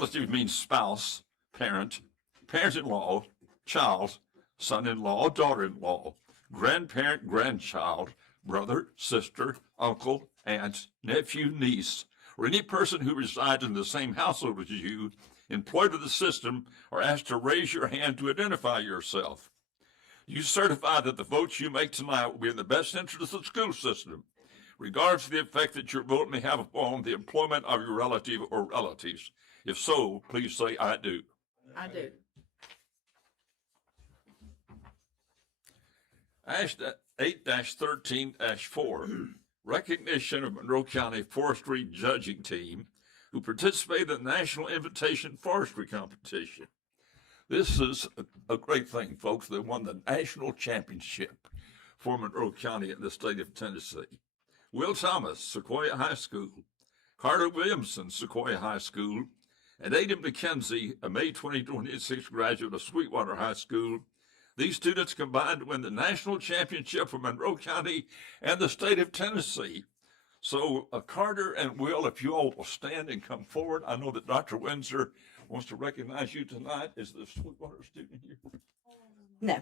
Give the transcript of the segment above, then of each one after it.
Relative means spouse, parent, parent-in-law, child, son-in-law, daughter-in-law, grandparent, grandchild, brother, sister, uncle, aunt, nephew, niece, or any person who resides in the same household as you, employed of the system, are asked to raise your hand to identify yourself. You certify that the votes you make tonight will be in the best interest of the school system, regardless of the effect that your vote may have upon the employment of your relative or relatives. If so, please say, I do. I do. 8-13-4, recognition of Monroe County Forestry Judging Team who participated in the National Invitation Forestry Competition. This is a great thing, folks. They won the national championship for Monroe County in the state of Tennessee. Will Thomas, Sequoia High School, Carter Williamson, Sequoia High School, and Aiden McKenzie, a May 2026 graduate of Sweetwater High School. These students combined to win the national championship for Monroe County and the state of Tennessee. So Carter and Will, if you all will stand and come forward. I know that Dr. Windsor wants to recognize you tonight. Is the Sweetwater student here? No,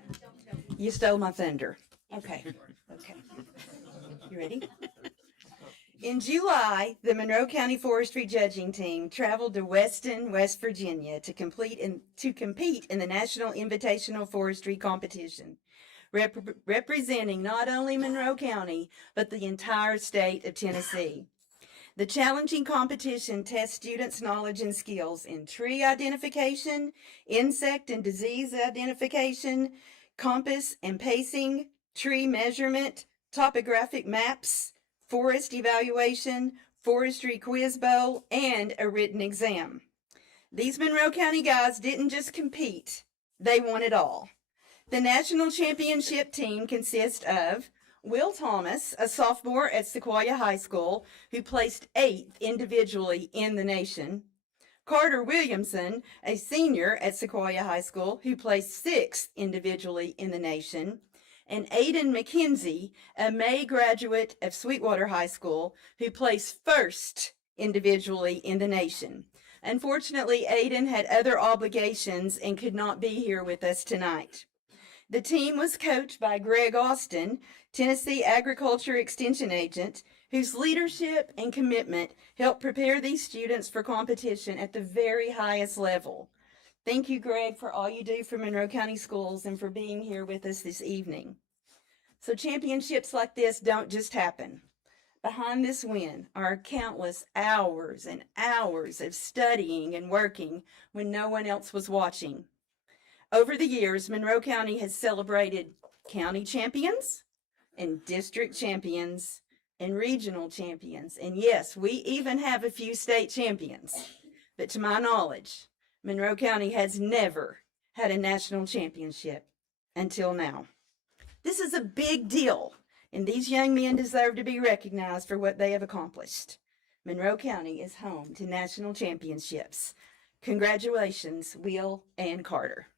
you stole my thunder. Okay. You ready? In July, the Monroe County Forestry Judging Team traveled to Weston, West Virginia to compete in the National Invitational Forestry Competition, representing not only Monroe County, but the entire state of Tennessee. The challenging competition tests students' knowledge and skills in tree identification, insect and disease identification, compass and pacing, tree measurement, topographic maps, forest evaluation, forestry quiz bowl, and a written exam. These Monroe County guys didn't just compete, they won it all. The national championship team consists of Will Thomas, a sophomore at Sequoia High School, who placed 8th individually in the nation. Carter Williamson, a senior at Sequoia High School, who placed 6th individually in the nation. And Aiden McKenzie, a May graduate of Sweetwater High School, who placed 1st individually in the nation. Unfortunately, Aiden had other obligations and could not be here with us tonight. The team was coached by Greg Austin, Tennessee Agriculture Extension Agent, whose leadership and commitment helped prepare these students for competition at the very highest level. Thank you, Greg, for all you do for Monroe County Schools and for being here with us this evening. So championships like this don't just happen. Behind this win are countless hours and hours of studying and working when no one else was watching. Over the years, Monroe County has celebrated county champions and district champions and regional champions. And yes, we even have a few state champions. But to my knowledge, Monroe County has never had a national championship until now. This is a big deal, and these young men deserve to be recognized for what they have accomplished. Monroe County is home to national championships. Congratulations, Will and Carter.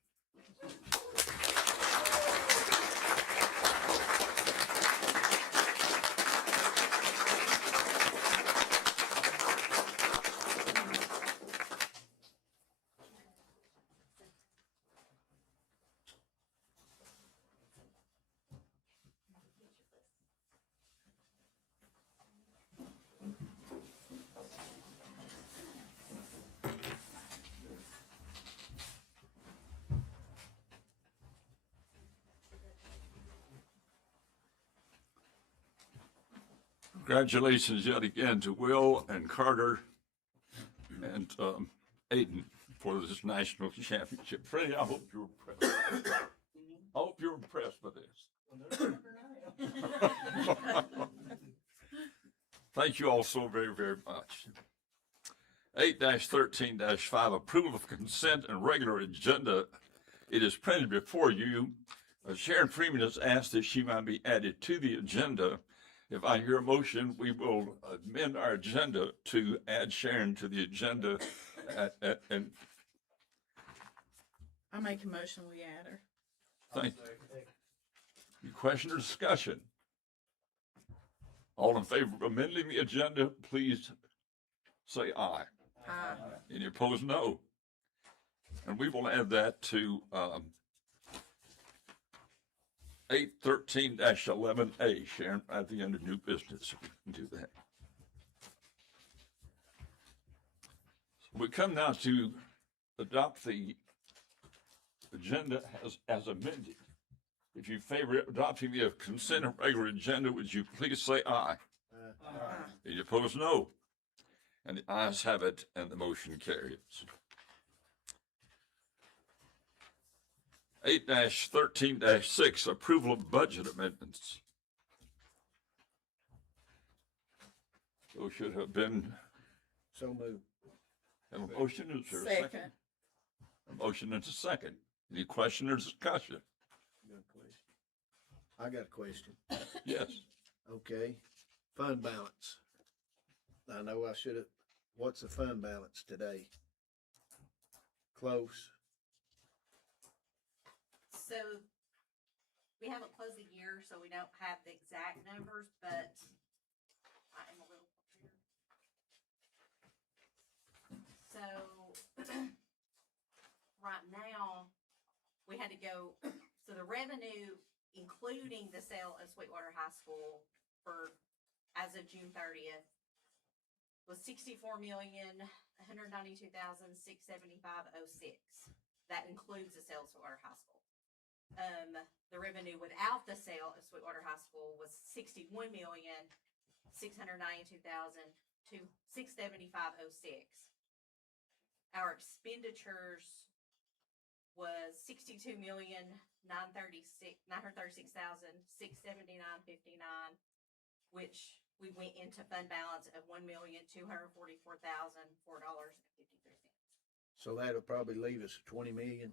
Congratulations yet again to Will and Carter and Aiden for this national championship. Freddie, I hope you're impressed. I hope you're impressed by this. Thank you all so very, very much. 8-13-5, approval of consent and regular agenda. It is printed before you. Sharon Freeman has asked that she might be added to the agenda. If I hear a motion, we will amend our agenda to add Sharon to the agenda. And I make a motion we add her. thank you. Any question or discussion? All in favor of amending the agenda, please say aye. Any opposed, no. And we will add that to 813-11A, Sharon, at the end of new business. We can do that. So we come now to adopt the agenda as amended. If you favor adopting the consent of regular agenda, would you please say aye? Any opposed, no. And the ayes have it, and the motion carries. 8-13-6, approval of budget amendments. Those should have been, So moved. have a motion, is there a second? A motion and a second. Any question or discussion? Good question. I got a question. Yes. Okay. Fund balance. I know I should have, what's the fund balance today? Close. So we haven't closed the year, so we don't have the exact numbers, but I am a little prepared. So right now, we had to go, so the revenue, including the sale of Sweetwater High School for, as of June 30th, was $64,192,675.06. That includes the sale of Sweetwater High School. The revenue without the sale of Sweetwater High School was $61,692,675.06. Our expenditures was $62,936,679.59, which we went into fund balance of $1,244,004.53. So that'll probably leave us 20 million,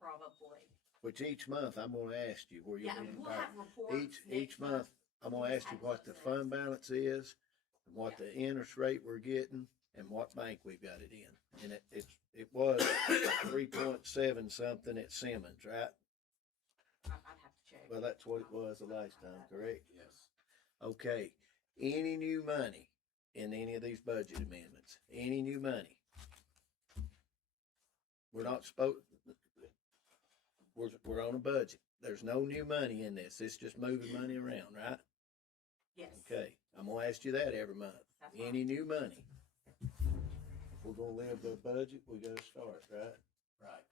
Probably. which each month I'm gonna ask you where you're Yeah, gonna and we'll have reports. each month, I'm gonna ask you what the fund balance is, and what the interest rate we're getting, and what bank we've got it in. And it was 3.7 something at Simmons, right? I'd have to check. Well, that's what it was the last time, correct? Yes. Okay, any new money in any of these budget amendments, any new money? We're not supposed, we're on a budget. There's no new money in this. It's just moving money around, right? Yes. Okay, I'm gonna ask you that every month. That's fine. Any new money? If we're gonna live the budget, we gotta start, right? Right.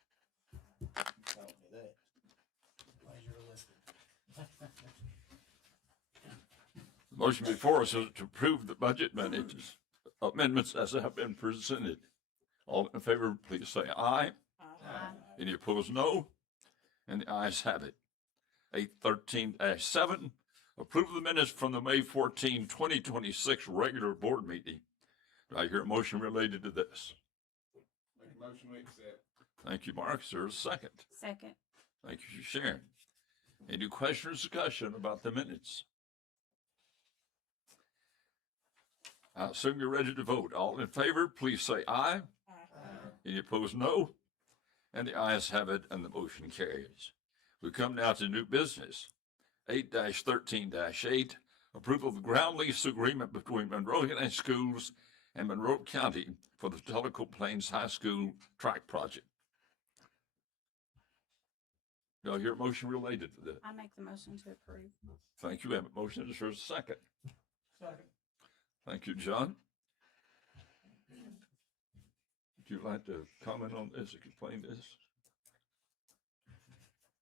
Taught me that. Pleasure listening. The motion before us is to approve the budget amendments as have been presented. All in favor, please say aye. Aye. Any opposed, no. And the ayes have it. 813-7, approve the minutes from the May 14, 2026 regular board meeting. Do I hear a motion related to this? Make a motion we accept. Thank you, Mark. Is there a second? Second. Thank you, Sharon. Any question or discussion about the minutes? I assume you're ready to vote. All in favor, please say aye. Any opposed, no. And the ayes have it, and the motion carries. We come now to new business. 8-13-8, approval of the ground lease agreement between Monroe County Schools and Monroe County for the Tellico Plains High School track project. Do I hear a motion related to this? I make the motion to approve. Thank you. We have a motion. Is there a second? Second. Thank you, John. Would you like to comment on this, explain this?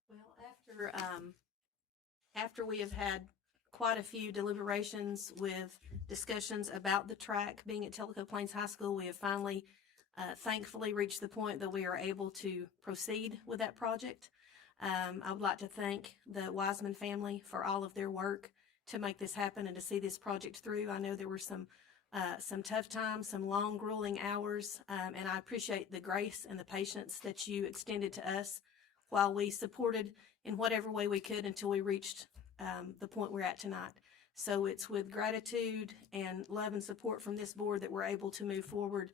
Well, after we have had quite a few deliberations with discussions about the track being at Tellico Plains High School, we have finally, thankfully reached the point that we are able to proceed with that project. I would like to thank the Wiseman family for all of their work to make this happen and to see this project through. I know there were some tough times, some long, grueling hours, and I appreciate the grace and the patience that you extended to us while we supported in whatever way we could until we reached the point we're at tonight. So it's with gratitude and love and support from this board that we're able to move forward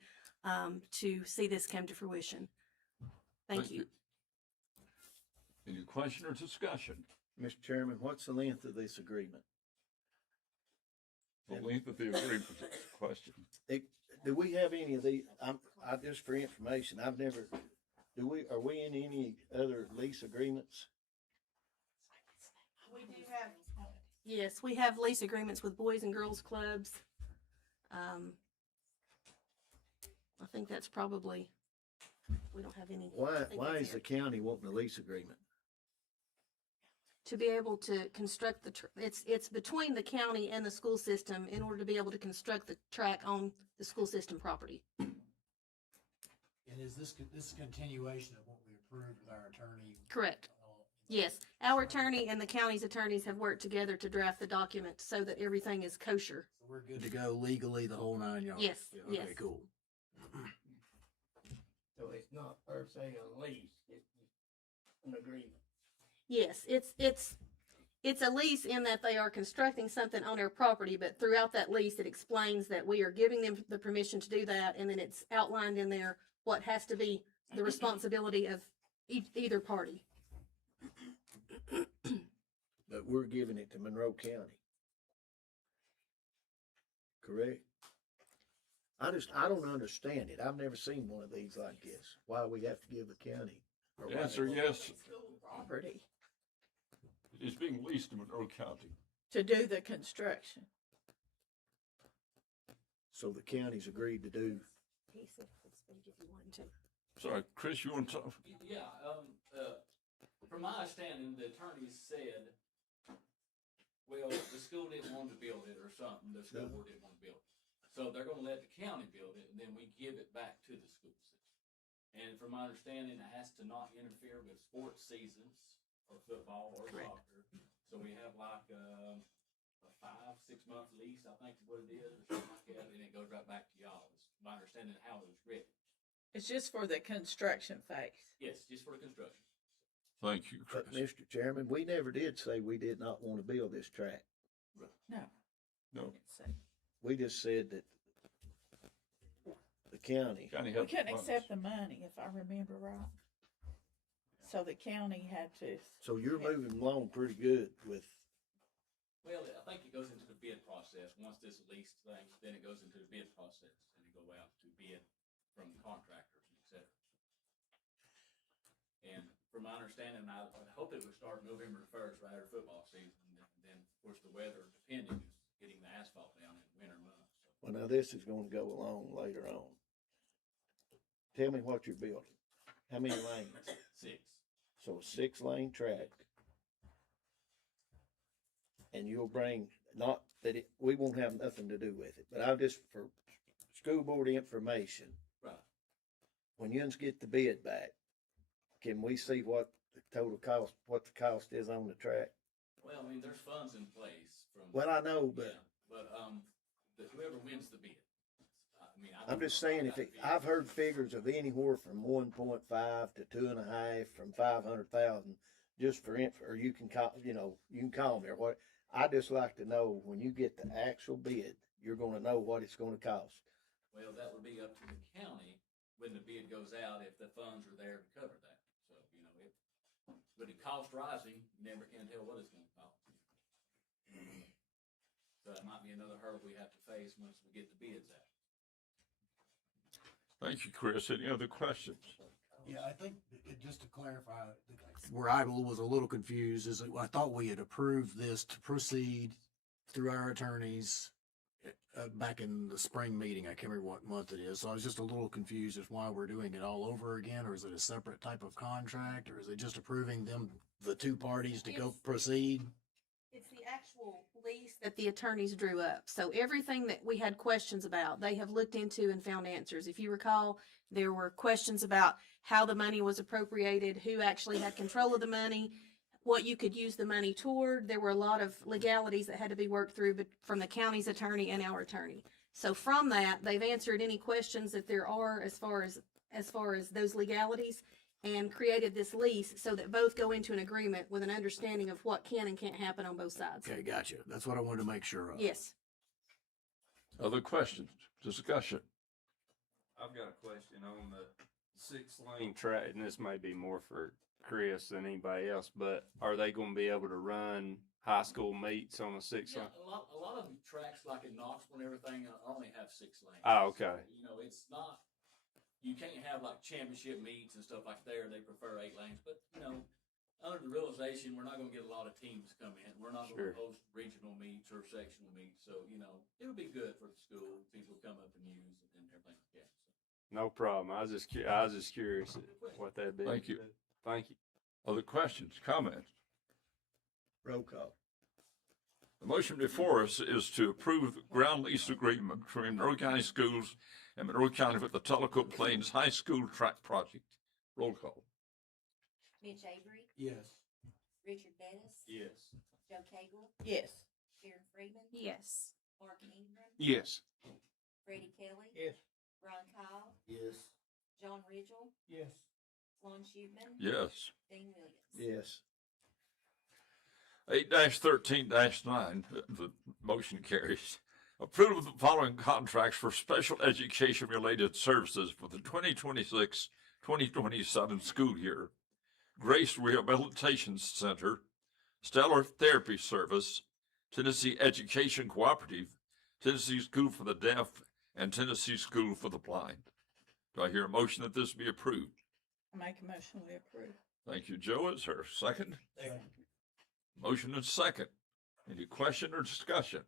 to see this come to fruition. Thank you. Any question or discussion? Mr. Chairman, what's the length of this agreement? The length of the agreement is the question. Do we have any of these, I just for information, are we in any other lease agreements? We do have. Yes, we have lease agreements with boys and girls clubs. I think that's probably, we don't have any. I think Why that's is the it. county wanting a lease agreement? To be able to construct it's between the county and the school system in order to be able to construct the track on the school system property. And is this a continuation of what we approved with our attorney? Correct. Yes, our attorney and the county's attorneys have worked together to draft the document so that everything is kosher. So we're good to go legally, the whole 9 yards? Yes, Yeah, yes. Okay, cool. So it's not per se a lease, it's an agreement. Yes, it's a lease in that they are constructing something on their property, but throughout that lease, it explains that we are giving them the permission to do that, and then it's outlined in there what has to be the responsibility of either party. But we're giving it to Monroe County. Correct? I don't understand it. I've never seen one of these like this. Why we have to give the county? or why- Answer yes, Property it's being leased to Monroe County. to do the construction. So the county's agreed to do, Sorry, Chris, you want to talk? Yeah, from my understanding, the attorneys said, well, the school didn't want to build it or something, the school board didn't want to build it. So they're gonna let the county build it, and then we give it back to the school system. And from my understanding, it has to not interfere with sports seasons, or football, or Correct. soccer. So we have like a 5-6 month lease, I think is what it is, or something like that, and it goes right back to y'all. It's my understanding of how it was written. It's just for the construction phase. Yes, just for the construction. Thank you, Chris. but Mr. Chairman, we never did say we did not want to build this track. No. No, We just said that the county, county We has. couldn't funds. accept the money, if I remember right. So the county had to. so you're moving along pretty good with, Well, I think it goes into the bid process. Once this lease thing, then it goes into the bid process and it go out to bid from contractors, et cetera. And from my understanding, I hope it would start November 1st, right after football season. And then, of course, the weather, depending, is getting the asphalt down in the winter months. So, well, now this is gonna go along later on. Tell me what you're building. How many lanes? 6. So a 6-lane track. And you'll bring, not that we won't have nothing to do with it, but I'll just, for school board information, Right. when you get the bid back, can we see what the total cost, what the cost is on the track? Well, I mean, there's funds in place from. Well, I know, but Yeah, but whoever wins the bid. I mean, I'm just saying, I've heard figures of anywhere from 1.5 to 2.5, from 500,000, just for or you can call, you can call me or what. I just like to know when you get the actual bid, you're gonna know what it's gonna cost. Well, that would be up to the county when the bid goes out, if the funds are there to cover that. So, with the cost rising, you never can tell what it's gonna cost. So that might be another hurdle we have to face once we get the bids out. Thank you, Chris. Any other questions? Yeah, I think, just to clarify, where I was a little confused is that I thought we had approved this to proceed through our attorneys back in the spring meeting. I can't remember what month it is. So I was just a little confused as why we're doing it all over again, or is it a separate type of contract, or is it just approving the two parties to go proceed? It's the actual lease that the attorneys drew up. So everything that we had questions about, they have looked into and found answers. If you recall, there were questions about how the money was appropriated, who actually had control of the money, what you could use the money toward. There were a lot of legalities that had to be worked through from the county's attorney and our attorney. So from that, they've answered any questions that there are as far as those legalities, and created this lease so that both go into an agreement with an understanding of what can and can't happen on both sides. Okay, gotcha. That's what I wanted to make sure of. Yes. Other questions, discussion? I've got a question on the 6-lane track, and this may be more for Chris than anybody else, but are they gonna be able to run high school meets on the 6 Yeah, lane? a lot of tracks like in Knoxville and everything only have 6 lanes. Oh, okay. So, you know, it's not, you can't have like championship meets and stuff like there. They prefer 8 lanes, but you know, under the realization we're not going to get a lot of teams to come in. We're not going Sure. to host regional meets or sectional meets. So, you know, it'll be good for the school. People come up and use and everything like that. So. No problem. I was just curious what that'd be. Thank you. Thank you. Other questions, comments? Roll call. The motion before us is to approve the ground lease agreement between Monroe County Schools and Monroe County for the Tellico Plains High School Track Project. Roll call. Mitch Avery, Yes. Richard Bettis, Yes. Joe Cagle, Yes. Sharon Freeman, Yes. Mark Ingram, Yes. Freddie Kelly, Yes. Ron Kyle, Yes. John Ridgel, Yes. Lon Shootman, Yes. Dean Williams. Yes. 8-13-9, the motion carries. Approval of the following contracts for special education-related services for the 2026-2027 school year. Grace Rehabilitation Center, Stellar Therapy Service, Tennessee Education Cooperative, Tennessee School for the Deaf, and Tennessee School for the Blind. Do I hear a motion that this be approved? I make a motion, we approve. Thank you, Joe. Is there a second? Second. Motion and second. Any question or discussion?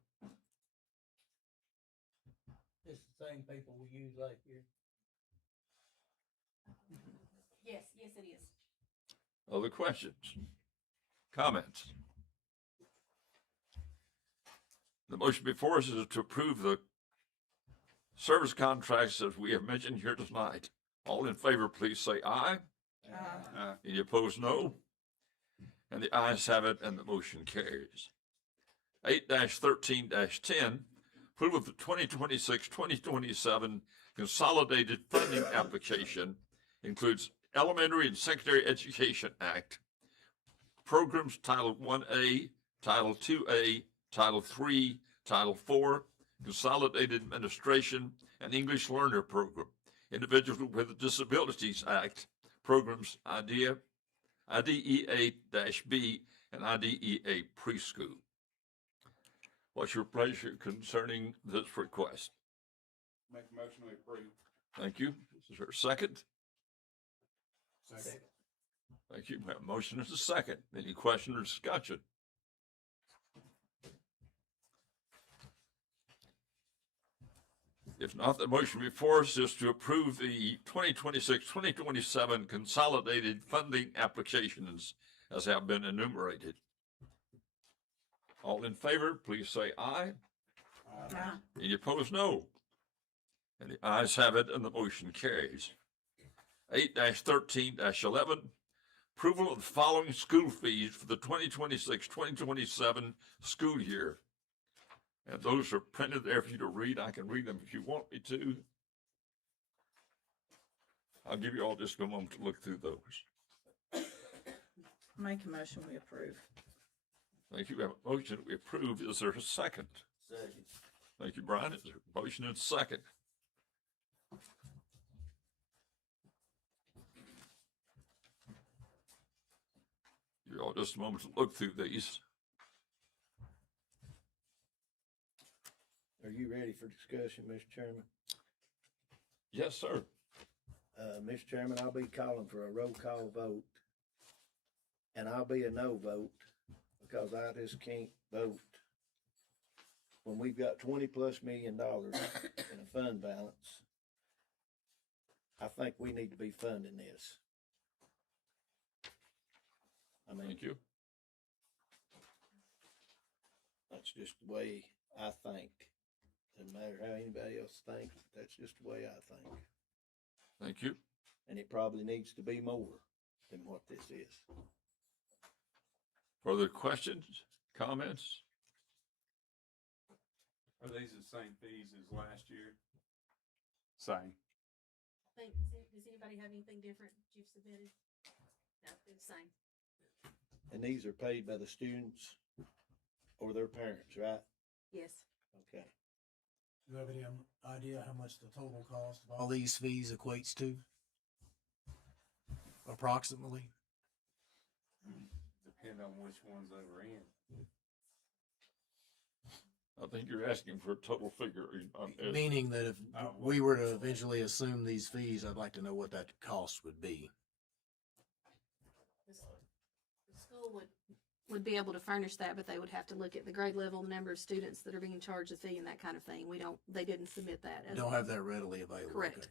It's the same people we used last year. Yes, yes, it is. Other questions? Comments? The motion before us is to approve the service contracts as we have mentioned here tonight. All in favor, please say aye. Any opposed, no. And the ayes have it, and the motion carries. 8-13-10, approval of the 2026-2027 consolidated funding application includes Elementary and Secondary Education Act, programs Title 1A, Title 2A, Title 3, Title 4, Consolidated Administration, and English Learner Program, Individuals with Disabilities Act, programs IDEA-B and IDEA Preschool. What's your pleasure concerning this request? Make a motion to approve. Thank you. Is there a second? Second. Thank you. We have a motion and a second. Any question or discussion? If not, the motion before us is to approve the 2026-2027 consolidated funding applications as have been enumerated. All in favor, please say aye. Any opposed, no. And the ayes have it, and the motion carries. 8-13-11, approval of the following school fees for the 2026-2027 school year. And those are printed there for you to read. I can read them if you want me to. I'll give you all just a moment to look through those. Make a motion, we approve. Thank you. We have a motion that we approve. Is there a second? Second. Thank you, Brian. Is there a motion and a second? You all just a moment to look through these. Are you ready for discussion, Mr. Chairman? Yes, sir. Mr. Chairman, I'll be calling for a roll call vote. And I'll be a no vote because I just can't vote when we've got $20+ million in a fund balance. I think we need to be funding this. I mean, Thank you. that's just the way I think. Doesn't matter how anybody else thinks, that's just the way I think. Thank you. And it probably needs to be more than what this is. Further questions, comments? Are these the same fees as last year? Same. Does anybody have anything different that you've submitted? No, they're the same. And these are paid by the students or their parents, right? Yes. Okay. Do you have any idea how much the total cost of all these fees equates to? Approximately? Depend on which ones they were in. I think you're asking for a total figure. Meaning that if we were to eventually assume these fees, I'd like to know what that cost would be. The school would be able to furnish that, but they would have to look at the grade level, number of students that are being charged a fee and that kind of thing. They didn't submit that. Don't have that readily available. Correct. Okay.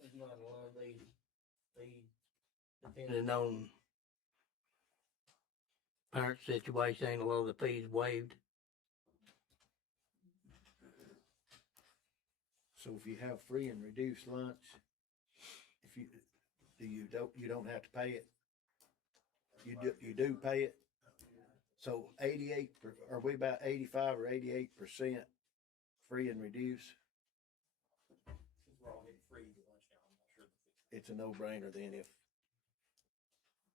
There's not a lot of these, depending on parent situation, a lot of the fees waived. So if you have free and reduced lunch, if you don't have to pay it. You do pay it. So 88, are we about 85 or 88% free and reduced? It's a no-brainer then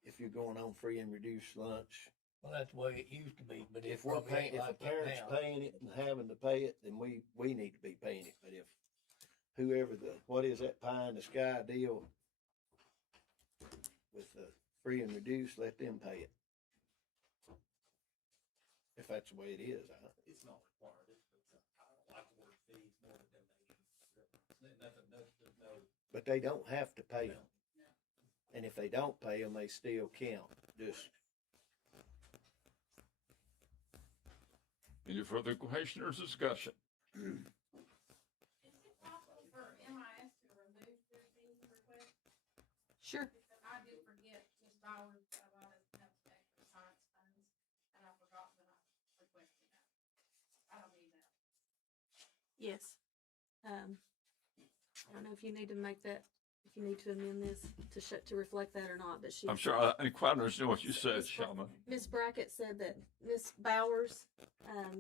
if you're going on free and reduced lunch. Well, that's the way it used to be, but If we're paying, if a parent's paying it and having to pay it, then we need to be paying it. But if whoever what is that pie in the sky deal with the free and reduced, let them pay it. If that's the way it is, It's not required. I don't like the word fees more than donation. but they don't have to pay them. And if they don't pay them, they still count. Just Any further question or discussion? Is it possible for MIS to remove their fee request? Sure. Because I did forget Ms. Bowers allowed us to have some extra science funds, and I forgot that I requested that. I don't need that. Yes. I don't know if you need to make that, if you need to amend this to reflect that or not, but I'm sure I didn't quite understand what you said, Shelma. Ms. Brackett said that Ms. Bowers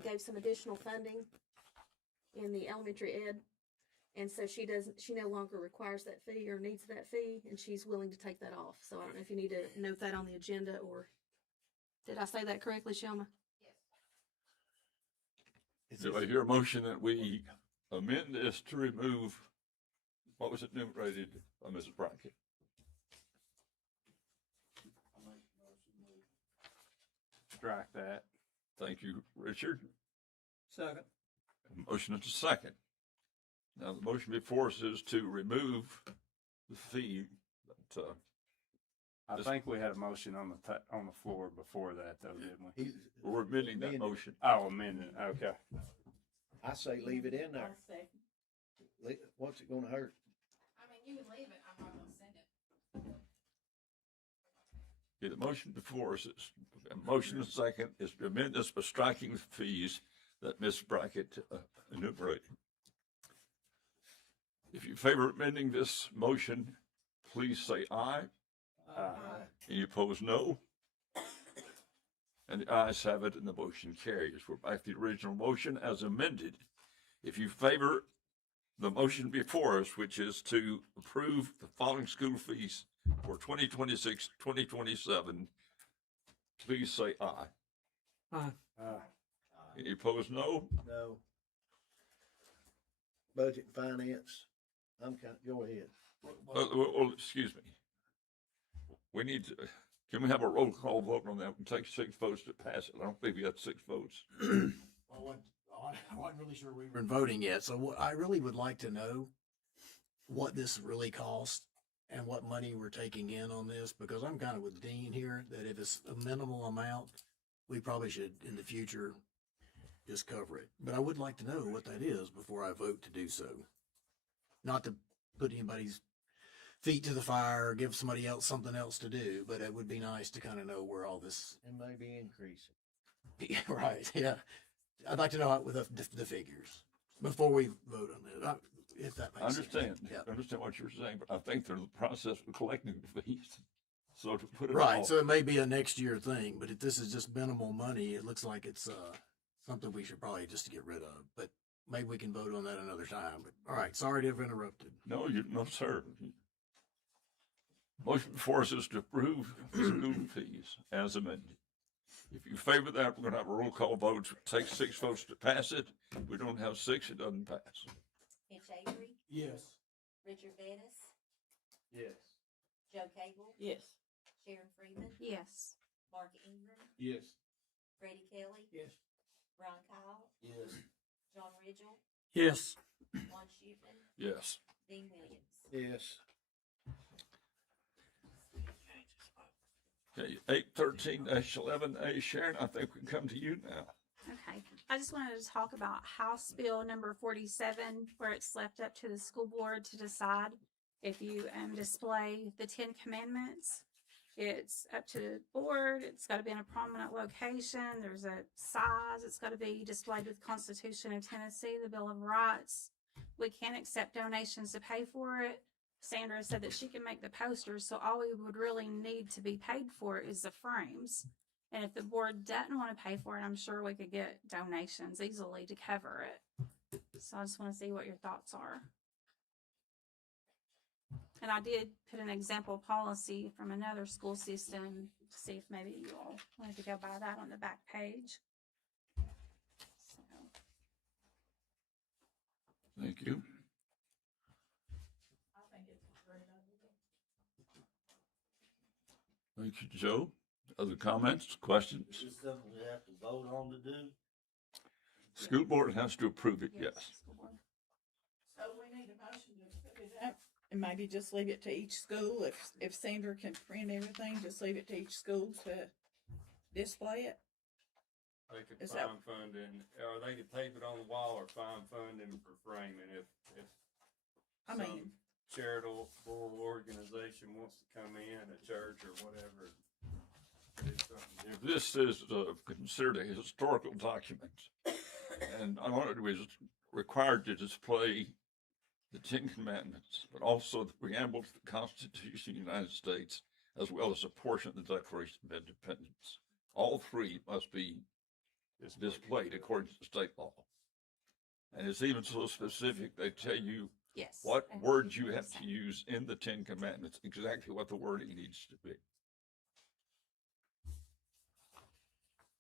gave some additional funding in the elementary ed, and so she no longer requires that fee or needs that fee, and she's willing to take that off. So I don't know if you need to note that on the agenda, or did I say that correctly, Shelma? Do I hear a motion that we amend this to remove, what was it enumerated by Mrs. Brackett? Strike that. Thank you, Richard. Second. Motion and a second. Now, the motion before us is to remove the fee that, I think we had a motion on the floor before that, though, didn't we? we're amending that motion. Oh, amendment. Okay. I say leave it in there. I'll second. What's it gonna hurt? I mean, you can leave it, I'm not gonna send it. Okay, the motion before us is, a motion and second is to amend this by striking the fees that Ms. Brackett enumerated. If you favor amending this motion, please say aye. Any opposed, no. And the ayes have it, and the motion carries. We're back to the original motion as amended. If you favor the motion before us, which is to approve the following school fees for 2026, 2027, please say aye. Any opposed, no. No. Budget and finance, go ahead. Well, excuse me. We need to, can we have a roll call vote on that? It takes 6 votes to pass it. I don't think we got 6 votes. Well, I wasn't really sure we were voting yet, so I really would like to know what this really costs and what money we're taking in on this, because I'm kind of with Dean here, that if it's a minimal amount, we probably should, in the future, just cover it. But I would like to know what that is before I vote to do so. Not to put anybody's feet to the fire or give somebody else something else to do, but it would be nice to kind of know where all this. And maybe increase it. Yeah, right, yeah. I'd like to know with the figures before we vote on it, if that I makes sense. understand. Yeah. I understand what you're saying, but I think they're in the process of collecting the fees. So to put it Right, all, so it may be a next year thing, but if this is just minimal money, it looks like it's something we should probably just get rid of. But maybe we can vote on that another time. But all right, sorry to have interrupted. no, sir. Motion before us is to approve the school fees as amended. If you favor that, we're going to have a roll call vote. It takes 6 votes to pass it. If we don't have 6, it doesn't pass. Mitch Avery, Yes. Richard Bettis, Yes. Joe Cable, Yes. Sharon Freeman, Yes. Mark Ingram, Yes. Freddie Kelly, Yes. Ron Kyle, Yes. John Ridgel, Yes. Lon Schumann, Yes. Dean Williams. Yes. Okay, 813-11A, Sharon, I think we come to you now. Okay, I just wanted to talk about House Bill number 47, where it's left up to the school board to decide if you display the 10 Commandments. It's up to the board. It's got to be in a prominent location. There's a size. It's got to be displayed with the Constitution of Tennessee, the Bill of Rights. We can't accept donations to pay for it. Sandra said that she can make the posters, so all we would really need to be paid for is the frames. And if the board doesn't want to pay for it, I'm sure we could get donations easily to cover it. So I just want to see what your thoughts are. And I did put an example policy from another school system to see if maybe you all wanted to go by that on the back page. So. Thank you. I think it's a great idea. Thank you, Joe. Other comments, questions? Is this something we have to vote on to do? School board has to approve it, yes. School board. So we need a motion to put it up and maybe just leave it to each school. If Sandra can print everything, just leave it to each school to display it. They could Is that- find funding, or they could tape it on the wall or find funding for framing if I some mean, charitable organization wants to come in, a church or whatever. Do something If this is considered a historical document, and I want it was required to display the 10 Commandments, but also the preamble to the Constitution of the United States, as well as a portion of the Declaration of Independence. All three must be displayed according to state law. And it's even so specific, they tell you Yes. what And words you have to percent. use in the 10 Commandments, exactly what the wording needs to be.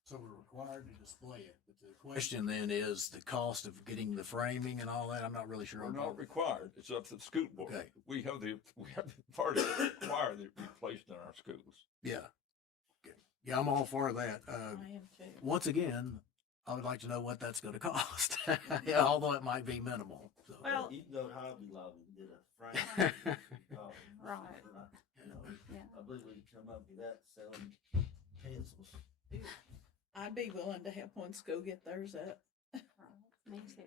So we're required to display it, but the question then is the cost of getting the framing and all that. I'm not really sure. We're on not required. It's up to the school board. Okay. We have the authority to require that it be placed in our schools. Yeah. Okay. Yeah, I'm all for that. I am too. Once again, I would like to know what that's going to cost. Yeah, although it might be minimal. So. Well, You can go to Hobby Lobby and get a frame. Oh, Right. You know, Yeah. I believe we can come up with that selling pencils. I'd be willing to help one school get theirs up. Me too.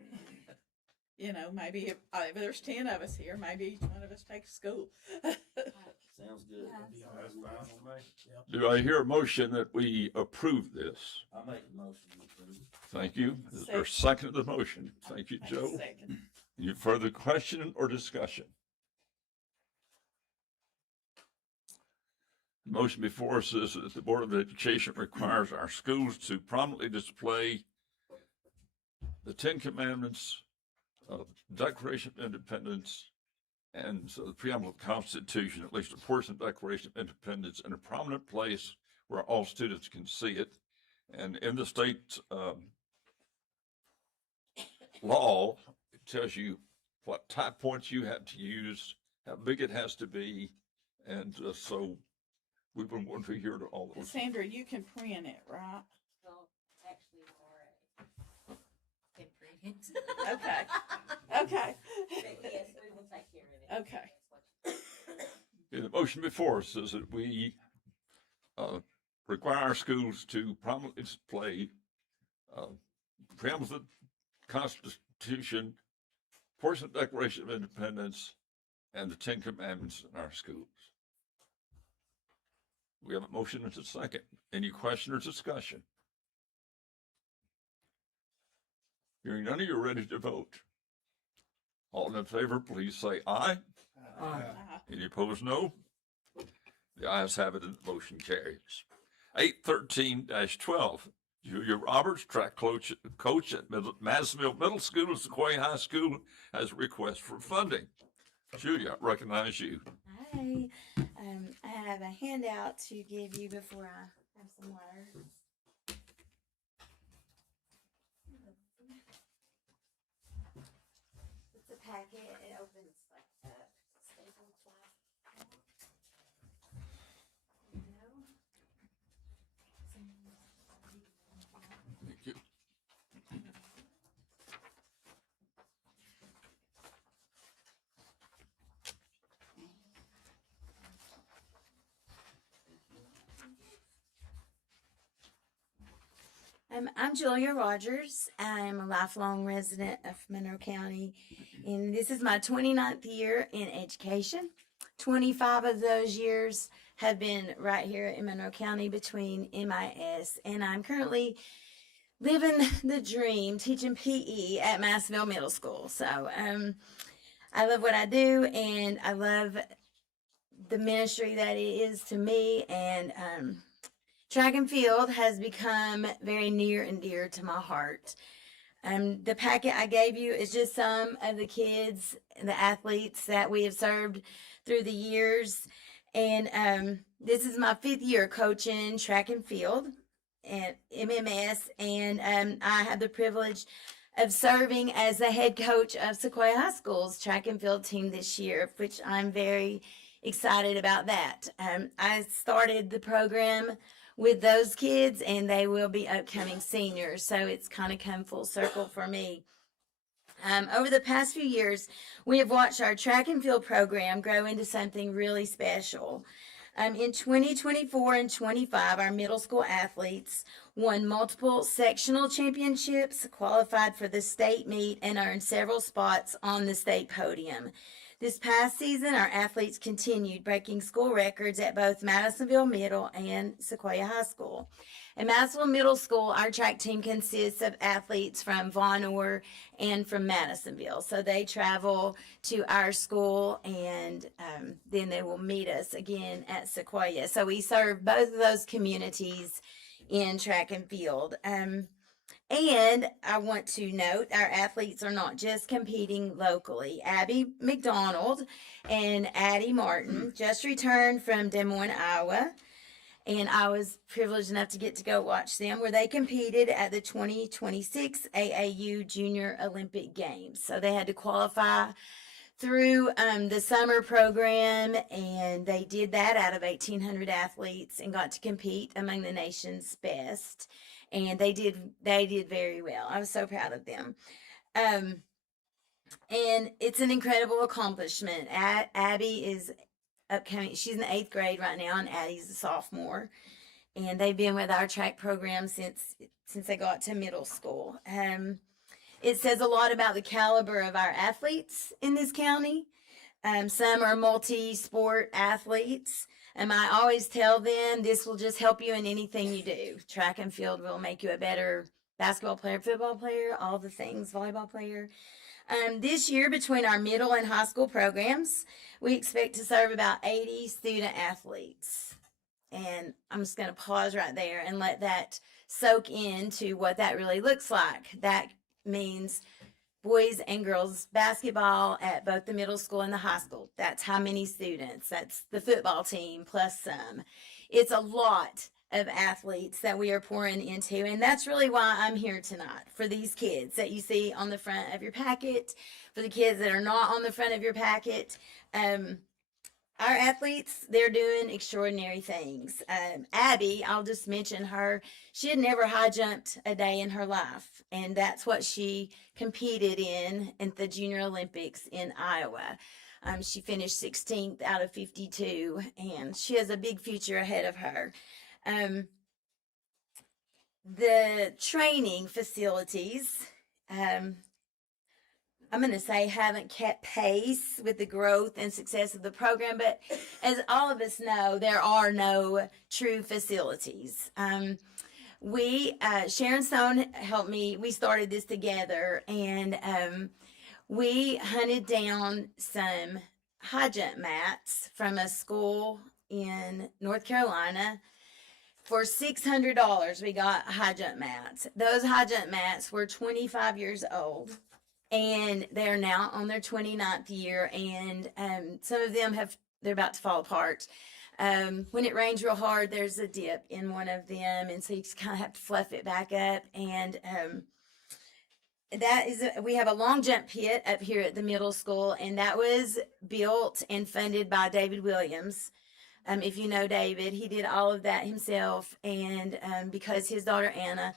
You know, maybe if there's 10 of us here, maybe each one of us take a school. Sounds good. Yeah. That's fine with me. Do I hear a motion that we approve this? I make a motion to approve. Thank you. Is there a second to the motion? Thank you, Joe. Second. Any further question or discussion? The motion before us is that the Board of Education requires our schools to prominently display the 10 Commandments, Declaration of Independence, and so the preamble of the Constitution, at least a portion of the Declaration of Independence, in a prominent place where all students can see it. And in the state law, it tells you what type points you have to use, how big it has to be, and so we've been wanting to hear all those. Sandra, you can print it, right? Well, actually, Laura can print it. Okay. Okay. But yes, we will take care of it. Okay. The motion before us is that we require our schools to prominently display preamble of the Constitution, portion of the Declaration of Independence, and the 10 Commandments in our schools. We have a motion and a second. Any question or discussion? Hearing none of you are ready to vote. All in favor, please say aye. Any opposed, no? The ayes have it and the motion carries. 813-12, Julia Roberts, track coach at Madisonville Middle School and Sequoia High School, has a request for funding. Julia, I recognize you. Hi, I have a handout to give you before I have some water. It's a packet, it opens like that, staple flap. Thank you. I'm Julia Rogers. I'm a lifelong resident of Monroe County, and this is my 29th year in education. 25 of those years have been right here in Monroe County between MIS, and I'm currently living the dream teaching PE at Massville Middle School. So I love what I do, and I love the ministry that it is to me, and track and field has become very near and dear to my heart. The packet I gave you is just some of the kids, the athletes that we have served through the years. And this is my 5th year coaching track and field at MMS. And I have the privilege of serving as the head coach of Sequoia High School's track and field team this year, which I'm very excited about that. I started the program with those kids, and they will be upcoming seniors, so it's kind of come full circle for me. Over the past few years, we have watched our track and field program grow into something really special. In 2024 and 25, our middle school athletes won multiple sectional championships, qualified for the state meet, and earned several spots on the state podium. This past season, our athletes continued breaking school records at both Madisonville Middle and Sequoia High School. At Madisonville Middle School, our track team consists of athletes from Von Orr and from Madisonville. So they travel to our school, and then they will meet us again at Sequoia. So we serve both of those communities in track and field. And I want to note our athletes are not just competing locally. Abby McDonald and Addie Martin just returned from Des Moines, Iowa, and I was privileged enough to get to go watch them, where they competed at the 2026 AAU Junior Olympic Games. So they had to qualify through the summer program, and they did that out of 1,800 athletes and got to compete among the nation's best. And they did very well. I was so proud of them. And it's an incredible accomplishment. Abby is upcoming. She's in the 8th grade right now, and Addie's a sophomore. And they've been with our track program since they got to middle school. It says a lot about the caliber of our athletes in this county. Some are multi-sport athletes. I always tell them this will just help you in anything you do. Track and field will make you a better basketball player, football player, all the things, volleyball player. This year, between our middle and high school programs, we expect to serve about 80 student athletes. And I'm just going to pause right there and let that soak into what that really looks like. That means boys and girls basketball at both the middle school and the high school. That's how many students. That's the football team plus some. It's a lot of athletes that we are pouring into, and that's really why I'm here tonight, for these kids that you see on the front of your packet, for the kids that are not on the front of your packet. Our athletes, they're doing extraordinary things. Abby, I'll just mention her. She had never high jumped a day in her life, and that's what she competed in at the Junior Olympics in Iowa. She finished 16th out of 52, and she has a big future ahead of her. The training facilities, I'm going to say, haven't kept pace with the growth and success of the program, but as all of us know, there are no true facilities. Sharon Stone helped me. We started this together, and we hunted down some high jump mats from a school in North Carolina. For $600, we got high jump mats. Those high jump mats were 25 years old, and they're now on their 29th year, and some of them they're about to fall apart. When it rains real hard, there's a dip in one of them, and so you just kind of have to fluff it back up. And we have a long jump pit up here at the middle school, and that was built and funded by David Williams. If you know David, he did all of that himself, and because his daughter Anna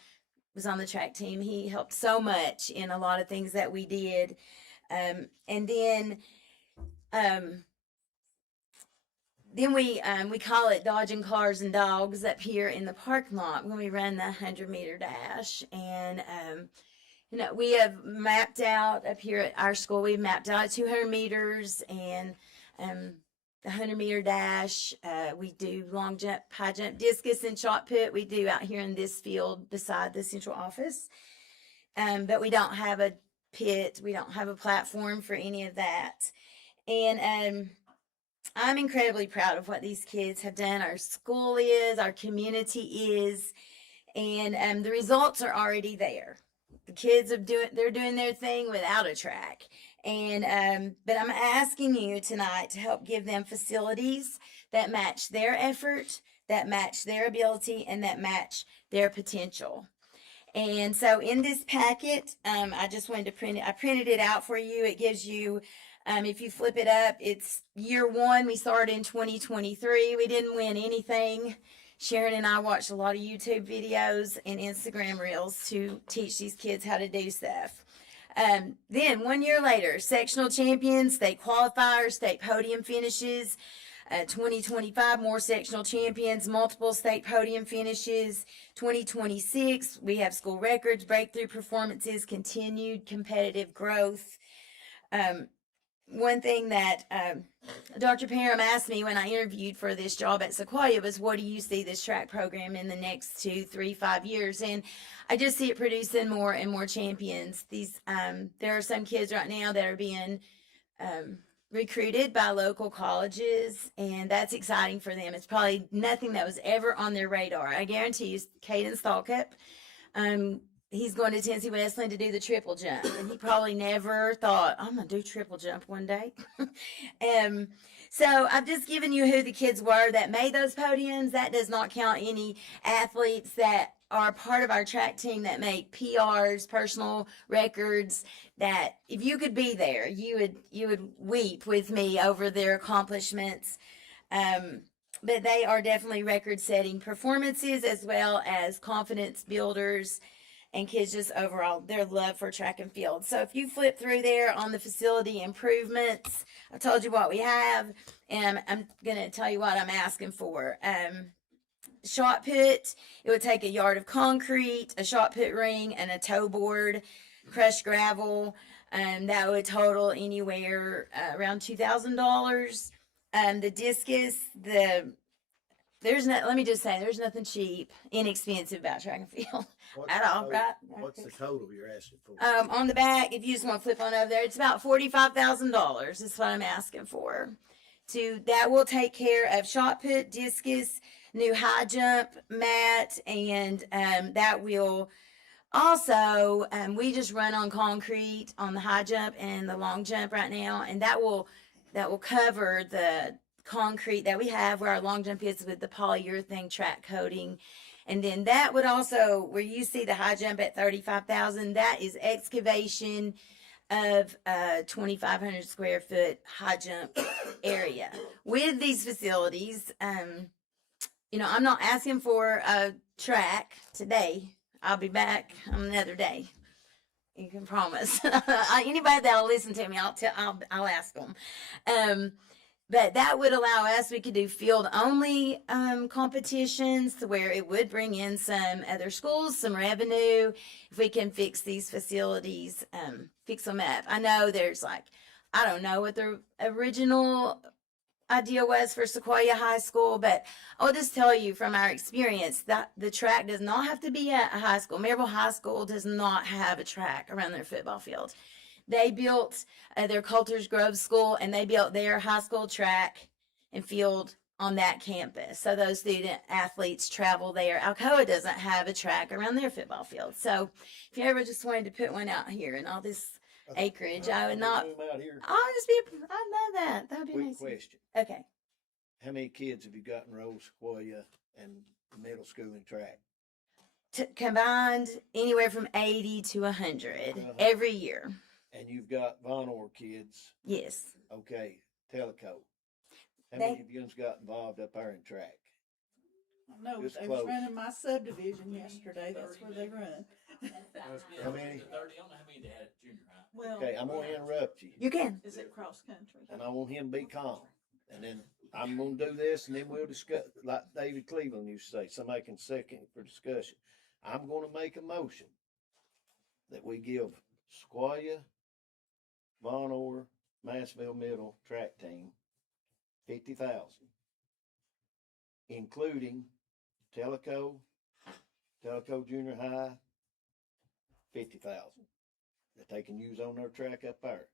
was on the track team, he helped so much in a lot of things that we did. And then then we call it dodging cars and dogs up here in the parking lot when we run the 100-meter dash. And we have mapped out up here at our school. We've mapped out 200 meters and the 100-meter dash. We do long jump, high jump, discus, and shot put. We do out here in this field beside the central office. But we don't have a pit. We don't have a platform for any of that. And I'm incredibly proud of what these kids have done. Our school is, our community is, and the results are already there. The kids they're doing their thing without a track. And but I'm asking you tonight to help give them facilities that match their effort, that match their ability, and that match their potential. And so in this packet, I just wanted to print it. I printed it out for you. It gives you, if you flip it up, it's year one. We started in 2023. We didn't win anything. Sharon and I watched a lot of YouTube videos and Instagram reels to teach these kids how to do stuff. Then 1 year later, sectional champions, state qualifiers, state podium finishes. 2025, more sectional champions, multiple state podium finishes. 2026, we have school records, breakthrough performances, continued competitive growth. One thing that Dr. Parham asked me when I interviewed for this job at Sequoia was, what do you see this track program in the next 2, 3, 5 years? And I just see it producing more and more champions. There are some kids right now that are being recruited by local colleges, and that's exciting for them. It's probably nothing that was ever on their radar. I guarantee you, Caden Stalkup, he's going to Tennessee Wesleyan to do the triple jump, and he probably never thought, I'm going to do triple jump one day. So I've just given you who the kids were that made those podiums. That does not count any athletes that are part of our track team that make PRs, personal records, that if you could be there, you would weep with me over their accomplishments. But they are definitely record-setting performances, as well as confidence builders, and kids just overall, their love for track and field. So if you flip through there on the facility improvements, I told you what we have, and I'm going to tell you what I'm asking for. Shot put, it would take a yard of concrete, a shot put ring, and a toe board, crushed gravel. That would total anywhere around $2,000. The discus, let me just say, there's nothing cheap, inexpensive about track and field at all, right? What's the total you're asking for? On the back, if you just want to flip on over there, it's about $45,000. That's what I'm asking for. That will take care of shot put, discus, new high jump mat, and that will also, we just run on concrete on the high jump and the long jump right now, and that will cover the concrete that we have where our long jump is with the polyurethane track coating. And then that would also, where you see the high jump at $35,000, that is excavation of a 2,500 square foot high jump area. With these facilities, I'm not asking for a track today. I'll be back on another day. You can promise. Anybody that'll listen to me, I'll ask them. But that would allow us, we could do field only competitions to where it would bring in some other schools, some revenue, if we can fix these facilities, fix them up. I know I don't know what the original idea was for Sequoia High School, but I'll just tell you from our experience that the track does not have to be at a high school. Maryville High School does not have a track around their football field. They built their Coulter's Grove School, and they built their high school track and field on that campus. So those student athletes travel there. Alcoa doesn't have a track around their football field. So if you ever just wanted to put one out here and all this acreage, I would not. Out here. I'd love that. That would be Quick amazing. question. Okay. How many kids have you got enrolled Sequoia and middle school and track? Combined anywhere from 80 to 100 every year. And you've got Von Orr kids. Yes. Okay. Tellico. How many of you got involved up there in track? I know, Just they was close. running my subdivision yesterday, that's where they run. How many? 30, I don't know how many they had at junior high. Well, Okay, I'm gonna interrupt you. You can. is it cross country? And I want him to be calm. And then I'm gonna do this and then we'll discuss, like David Cleveland used to say, somebody can second it for discussion. I'm gonna make a motion that we give Sequoia, Von Orr, Massville Middle track team 50,000, including Tellico Junior High, 50,000 that they can use on their track up there.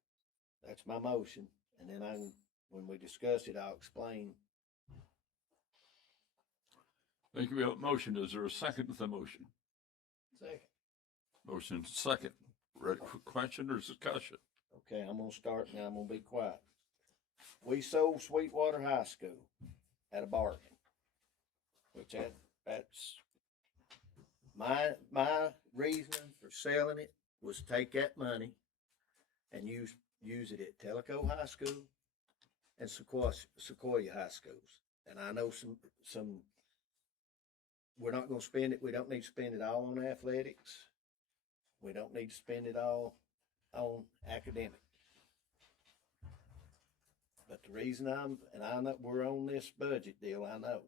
That's my motion. And then when we discuss it, I'll explain. Thank you. We have a motion. Is there a second to the motion? Second. Motion second. Ready for question or discussion? Okay, I'm gonna start now. I'm gonna be quiet. We sold Sweetwater High School at a bargain, which that's my reasoning for selling it was take that money and use it at Tellico High School and Sequoia High Schools. And I know some we're not gonna spend it. We don't need to spend it all on athletics. We don't need to spend it all on academic. But the reason I know we're on this budget deal, I know.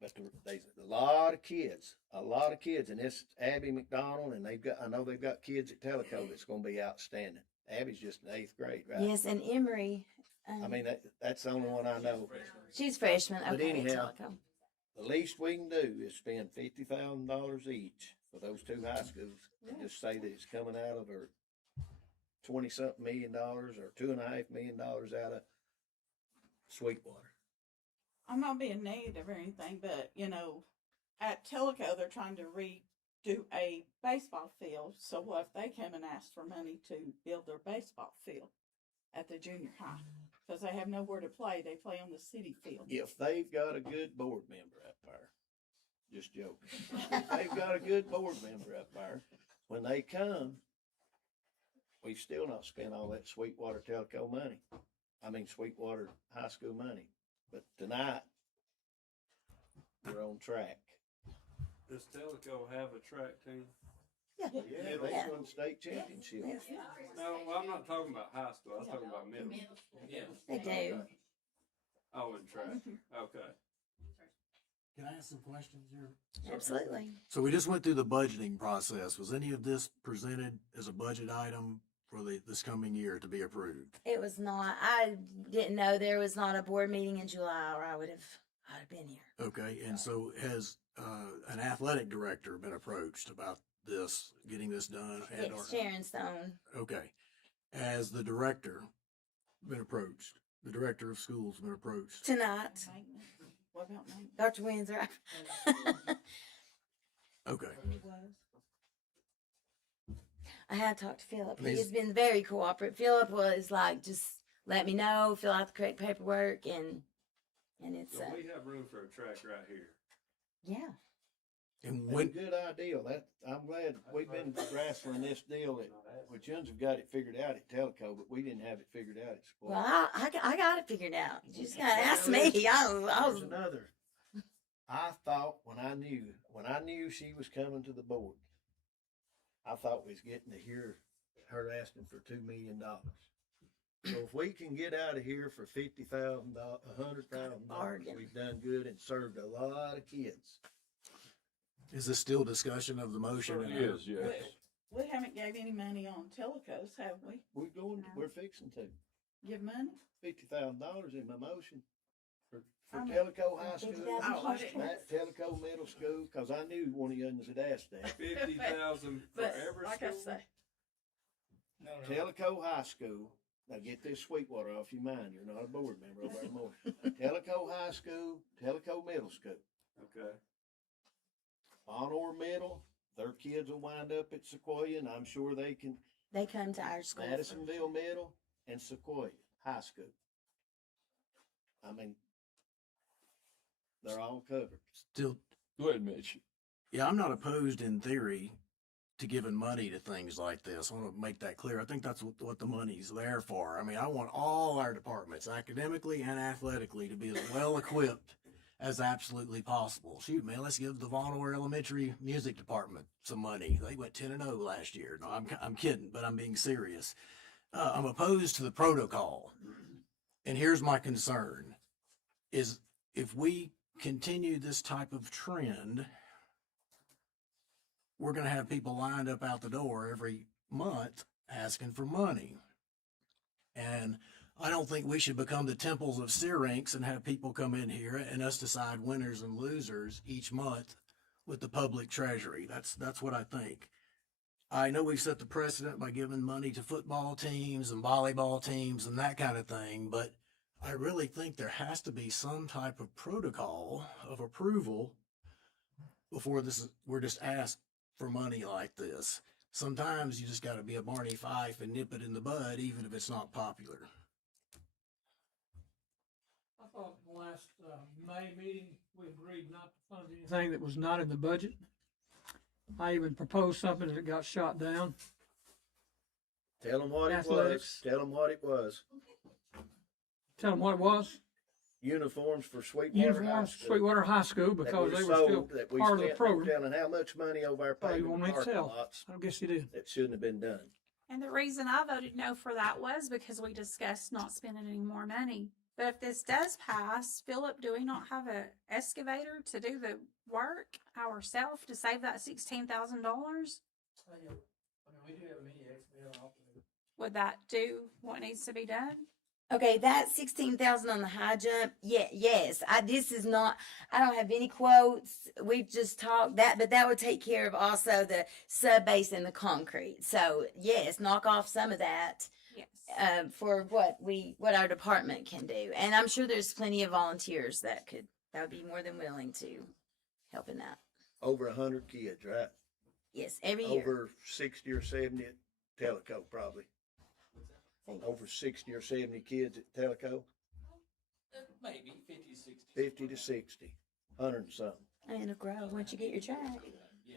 But there's a lot of kids, and this Abby McDonald, and I know they've got kids at Tellico that's gonna be outstanding. Abby's just in 8th grade, right? Yes, and Emory. I mean, that's the only one I know. She's freshman. But Okay, anyhow, Tellico. the least we can do is spend $50,000 each for those two high schools. And just say that it's coming out of our 20-something $million or $2.5 million out of Sweetwater. I'm not being negative or anything, but at Tellico, they're trying to redo a baseball field. So what if they come and ask for money to build their baseball field at the junior high? Because they have nowhere to play. They play on the city field. If they've got a good board member up there, just joking. If they've got a good board member up there, when they come, we've still not spent all that Sweetwater Tellico money. I mean, Sweetwater High School money. But tonight, we're on track. Does Tellico have a track team? Yeah, they won state championship. No, I'm not talking about high school. I'm talking about middle. They do. Oh, in track. Okay. Can I ask some questions here? Absolutely. So we just went through the budgeting process. Was any of this presented as a budget item for this coming year to be approved? It was not. I didn't know there was not a board meeting in July, or I'd have been here. Okay, and so has an athletic director been approached about this, getting this done? It's Sharon Stone. Okay. Has the director been approached? The director of schools been approached? Tonight. What about me? Dr. Windsor. Okay. I had talked to Philip. He He's- has been very cooperative. Philip was like, just let me know, fill out the correct paperwork, and it's So we have room for a track right here. yeah. And That's when, a good idea. I'm glad we've been wrestling this deal which Juns have got it figured out at Tellico, but we didn't have it figured out at Squad. Well, I got it figured out. You just gotta ask me. I was There's another. I thought when I knew she was coming to the board, I thought we was getting to hear her asking for $2 million. So if we can get out of here for $50,000, $100,000, we've done good and served a lot of kids. is this still discussion of the motion? Certainly is, yes. We haven't gave any money on Tellicos, have we? We're fixing to. Give money? $50,000 in my motion for I'm- Tellico High School, $50,000. I didn't- Tellico Middle School, cause I knew one of you had asked that. 50,000 for But every like I school? say, Tellico High School, now get this Sweetwater off your mind, you're not a board member over there more. Tellico High School, Tellico Middle School, Okay. Von Orr Middle, their kids will wind up at Sequoia, and I'm sure they can, they come to our school. Madisonville Middle and Sequoia High School. I mean, they're all covered. Still, Go ahead, Mitch. yeah, I'm not opposed in theory to giving money to things like this. I want to make that clear. I think that's what the money's there for. I mean, I want all our departments, academically and athletically, to be as well equipped as absolutely possible. Shoot, man, let's give the Von Orr Elementary Music Department some money. They went 10-0 last year. No, I'm kidding, but I'm being serious. I'm opposed to the protocol. And here's my concern is if we continue this type of trend, we're going to have people lined up out the door every month asking for money. And I don't think we should become the temples of Syrinx and have people come in here and us decide winners and losers each month with the public treasury. That's what I think. I know we've set the precedent by giving money to football teams and volleyball teams and that kind of thing, but I really think there has to be some type of protocol of approval before we're just asked for money like this. Sometimes you just got to be a Barney Fife and nip it in the bud, even if it's not popular. I thought the last May meeting, we agreed not to fund anything that was not in the budget. I even proposed something that got shot down. Tell them what Athletics. it was. Tell them what it was. Tell them what it was. Uniforms for Sweetwater Uniforms, High School. Sweetwater High School, That because they were sold, still that we part of the spent, program. telling how much money over our Oh, you paving want me to parking tell? lots I guess you did. that shouldn't have been done. And the reason I voted no for that was because we discussed not spending any more money. But if this does pass, Philip, do we not have a excavator to do the work ourselves to save that $16,000? We do have a mini excavator off of it. Would that do what needs to be done? Okay, that 16,000 on the high jump. Yeah, yes. This is not, I don't have any quotes. We've just talked that, but that would take care of also the sub base and the concrete. So yes, knock off some of that. Yes. For what our department can do. And I'm sure there's plenty of volunteers that would be more than willing to help in that. Over 100 kids, right? Yes, every year. Over 60 or 70 at Telco, probably. Over 60 or 70 kids at Telco. Maybe 50, 60. 50 to 60. 100 and something. And it'll grow once you get your track. Yeah.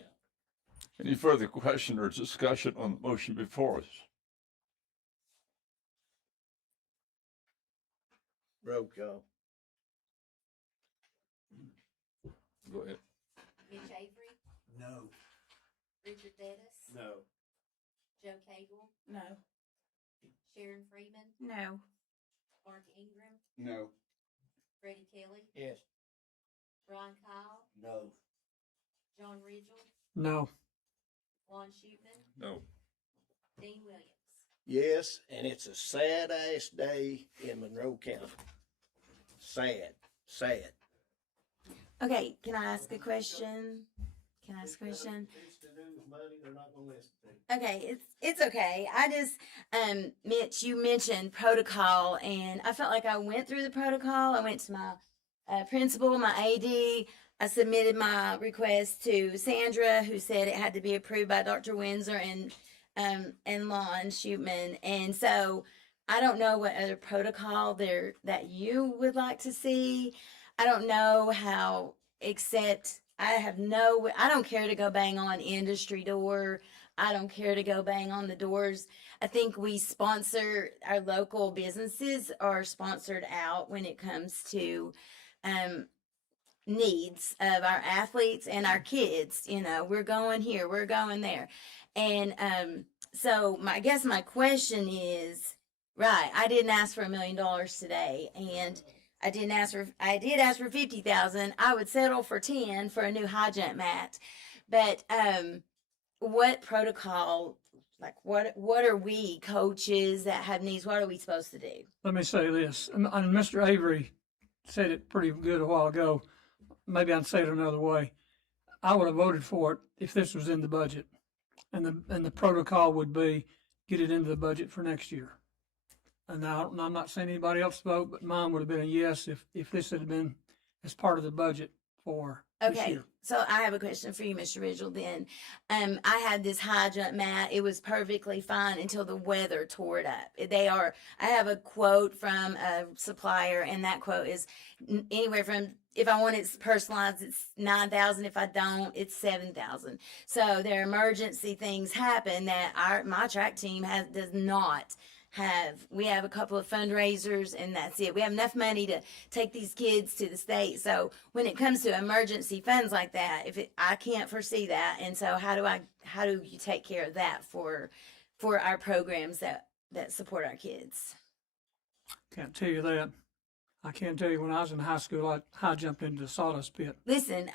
Any further question or discussion on the motion before us? Roll call. Go ahead. Mitch Avery, No. Richard Dennis, No. Joe Cagle, No. Sharon Freeman, No. Mark Ingram, No. Freddie Kelly, Yes. Ron Kyle, No. John Ridgel, No. Lon Shootman, No. Dean Williams. Yes, and it's a sad ass day in Monroe County. Sad. Sad. Okay, can I ask a question? Can I ask a question? It's to do with money, they're not gonna listen to. Okay, it's okay. I just, Mitch, you mentioned protocol, and I felt like I went through the protocol. I went to my principal, my AD. I submitted my request to Sandra, who said it had to be approved by Dr. Windsor and Lon Shootman. And so I don't know what other protocol there that you would like to see. I don't know how, except I don't care to go bang on industry door. I don't care to go bang on the doors. I think we sponsor, our local businesses are sponsored out when it comes to needs of our athletes and our kids. You know, we're going here, we're going there. And so I guess my question is, right, I didn't ask for $1 million today, and I did ask for 50,000. I would settle for 10 for a new high jump mat. But what protocol, like what are we coaches that have needs, what are we supposed to do? Let me say this, and Mr. Avery said it pretty good a while ago. Maybe I'd say it another way. I would have voted for it if this was in the budget, and the protocol would be get it into the budget for next year. And now, I'm not saying anybody else vote, but mine would have been a yes if this had been as part of the budget for this Okay, year. so I have a question for you, Mr. Ridgel, then. I had this high jump mat. It was perfectly fine until the weather tore it up. I have a quote from a supplier, and that quote is anywhere from, if I want it personalized, it's 9,000. If I don't, it's 7,000. So there are emergency things happen that my track team does not have. We have a couple of fundraisers, and that's it. We have enough money to take these kids to the state. So when it comes to emergency funds like that, I can't foresee that. And so how do you take care of that for our programs that support our kids? Can't tell you that. I can tell you when I was in high school, I high jumped into the sawdust pit. Listen,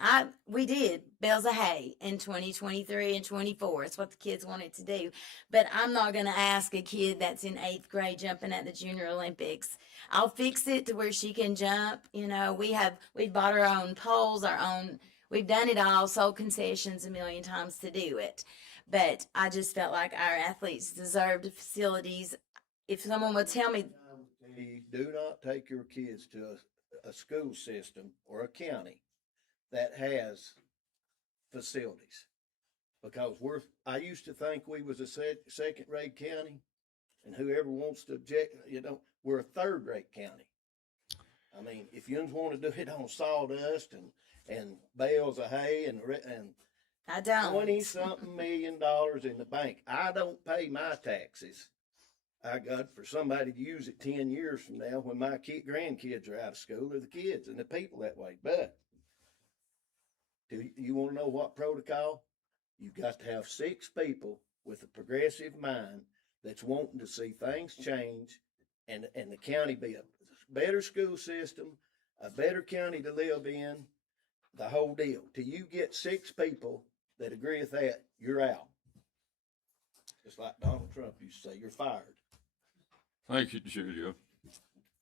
we did bales of hay in 2023 and 24. It's what the kids wanted to do. But I'm not going to ask a kid that's in 8th grade jumping at the Junior Olympics. I'll fix it to where she can jump. You know, we've bought our own poles, we've done it all, sold concessions a million times to do it. But I just felt like our athletes deserved facilities. If someone would tell me, do not take your kids to a school system or a county that has facilities. Because I used to think we was a second rate county, and whoever wants to object, we're a third rate county. I mean, if you want to do it on sawdust and bales of hay and I don't. 20-something million in the bank. I don't pay my taxes. I got for somebody to use it 10 years from now when my grandkids are out of school, or the kids and the people that way. But do you want to know what protocol? You've got to have 6 people with a progressive mind that's wanting to see things change and the county be a better school system, a better county to live in, the whole deal. Till you get 6 people that agree with that, you're out. Just like Donald Trump used to say, you're fired. Thank you, Julia.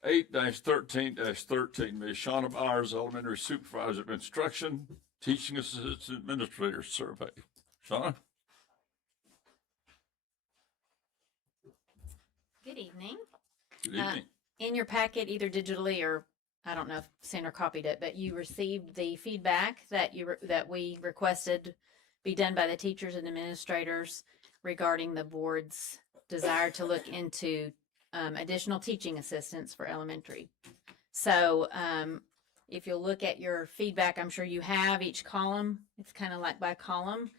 8-13-13, Ms. Shauna Byers, Elementary Supervisor of Instruction, Teaching Assistant Administrator Survey. Shauna? Good evening. Good evening. In your packet, either digitally or I don't know if Sandra copied it, but you received the feedback that we requested be done by the teachers and administrators regarding the board's desire to look into additional teaching assistants for elementary. So if you'll look at your feedback, I'm sure you have each column. It's kind of like by column.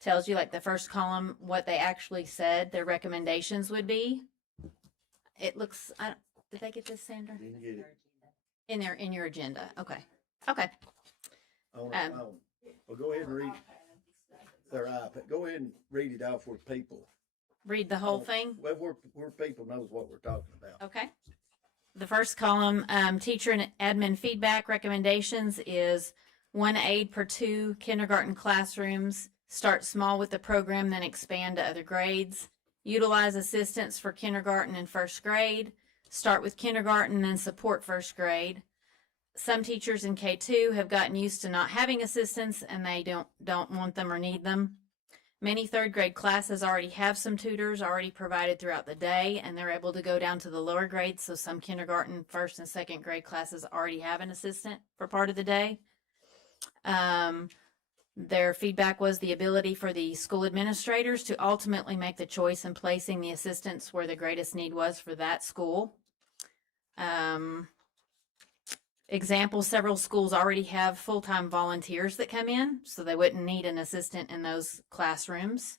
Tells you like the first column what they actually said their recommendations would be. It looks, did they get this, Sandra? Didn't get it. In your agenda. Okay. Okay. On the phone. Well, go ahead and read their iPad. Go ahead and read it off where people. Read the whole thing? Well, where people knows what we're talking about. Okay. The first column, teacher and admin feedback recommendations is 1 aide per 2 kindergarten classrooms. Start small with the program, then expand to other grades. Utilize assistants for kindergarten and first grade. Start with kindergarten, then support first grade. Some teachers in K2 have gotten used to not having assistants and they don't want them or need them. Many third grade classes already have some tutors already provided throughout the day, and they're able to go down to the lower grades. So some kindergarten, first and second grade classes already have an assistant for part of the day. Their feedback was the ability for the school administrators to ultimately make the choice in placing the assistants where the greatest need was for that school. Example, several schools already have full-time volunteers that come in, so they wouldn't need an assistant in those classrooms.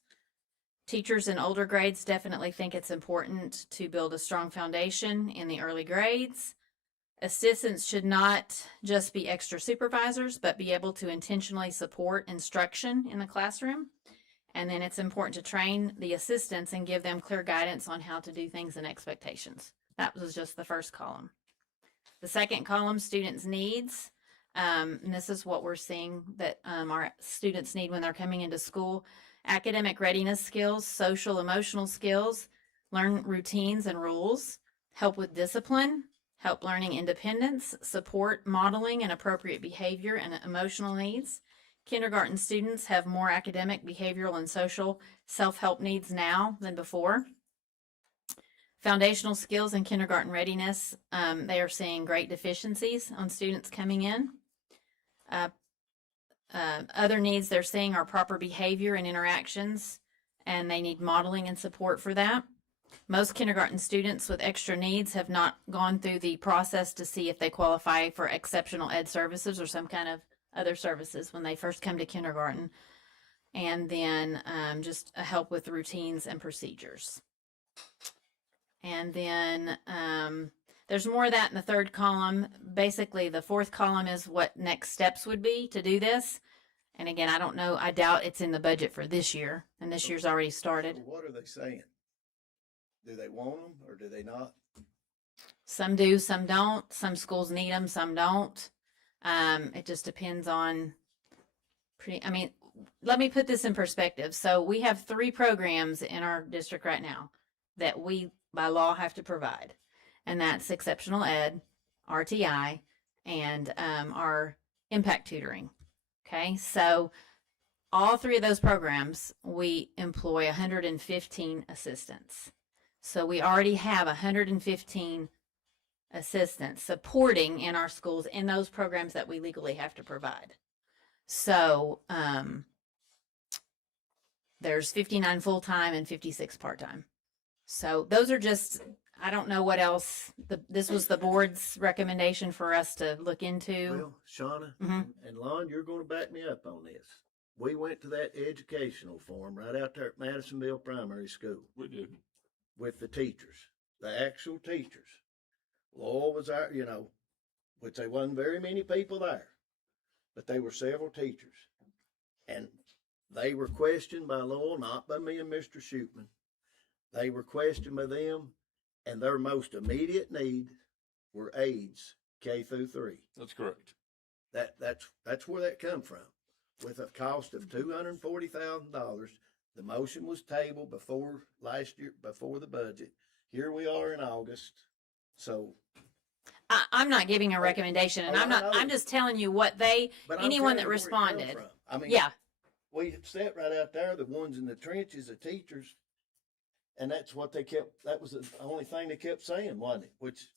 Teachers in older grades definitely think it's important to build a strong foundation in the early grades. Assistants should not just be extra supervisors, but be able to intentionally support instruction in the classroom. And then it's important to train the assistants and give them clear guidance on how to do things and expectations. That was just the first column. The second column, students' needs. And this is what we're seeing that our students need when they're coming into school. Academic readiness skills, social, emotional skills, learn routines and rules, help with discipline, help learning independence, support modeling and appropriate behavior and emotional needs. Kindergarten students have more academic, behavioral, and social self-help needs now than before. Foundational skills and kindergarten readiness, they are seeing great deficiencies on students coming in. Other needs they're seeing are proper behavior and interactions, and they need modeling and support for that. Most kindergarten students with extra needs have not gone through the process to see if they qualify for exceptional ed services or some kind of other services when they first come to kindergarten. And then just help with routines and procedures. And then there's more of that in the third column. Basically, the fourth column is what next steps would be to do this. And again, I don't know. I doubt it's in the budget for this year. And this year's already started. So what are they saying? Do they want them or do they not? Some do, some don't. Some schools need them, some don't. It just depends on let me put this in perspective. So we have 3 programs in our district right now that we by law have to provide. And that's exceptional ed, RTI, and our impact tutoring. Okay. So all 3 of those programs, we employ 115 assistants. So we already have 115 assistants supporting in our schools in those programs that we legally have to provide. So there's 59 full-time and 56 part-time. So those are just, I don't know what else. This was the board's recommendation for us to look into. Well, Shauna Mhm. and Lon, you're going to back me up on this. We went to that educational forum right out there at Madisonville Primary School We did. with the teachers, the actual teachers. Law was our, which there wasn't very many people there, but they were several teachers. And they were questioned by Lowell, not by me and Mr. Shootman. They were questioned by them, and their most immediate need were aides, K through 3. That's correct. That's where that come from. With a cost of $240,000, the motion was tabled before last year, before the budget. Here we are in August, so. I'm not giving a recommendation, and Oh, I'm I not. know. I'm just telling you what But I'm anyone telling that you where it come responded. from. I mean, Yeah, we sat right out there, the ones in the trenches, the teachers, and that's what they kept. That was the only thing they kept saying, wasn't it? Which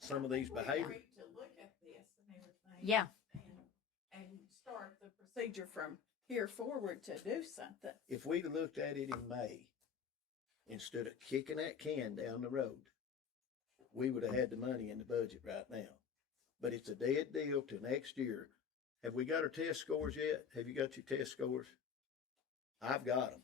some of these We behaviors. agreed to look at this and everything. yeah. And start the procedure from here forward to do something. If we'd have looked at it in May, instead of kicking that can down the road, we would have had the money in the budget right now. But it's a dead deal till next year. Have we got our test scores yet? Have you got your test scores? I've got them.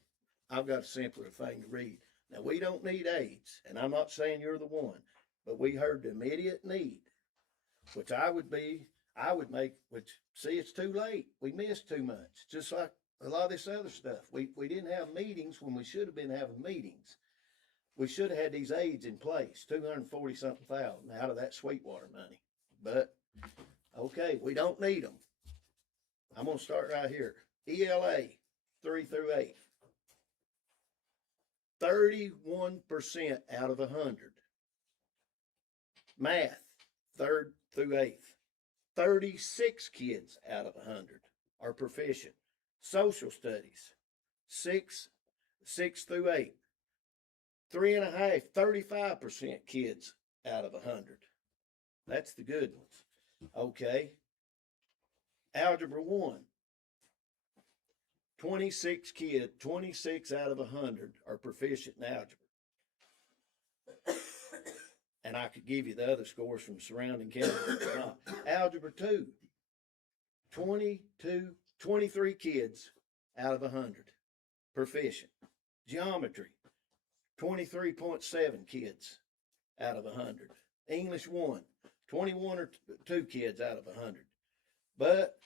I've got a simpler thing to read. Now, we don't need aides, and I'm not saying you're the one, but we heard the immediate need, which see, it's too late. We missed too much, just like a lot of this other stuff. We didn't have meetings when we should have been having meetings. We should have had these aides in place, 240-something thousand out of that Sweetwater money. But, okay, we don't need them. I'm going to start right here. ELA, 3 through 8. 31% out of 100. Math, 3rd through 8th. 36 kids out of 100 are proficient. Social studies, 6 through 8. 3.5, 35% kids out of 100. That's the good ones. Okay. Algebra 1. 26 out of 100 are proficient in algebra. And I could give you the other scores from surrounding counties. Algebra 2, 23 kids out of 100 proficient. Geometry, 23.7 kids out of 100. English 1, 21 or 2 kids out of 100. But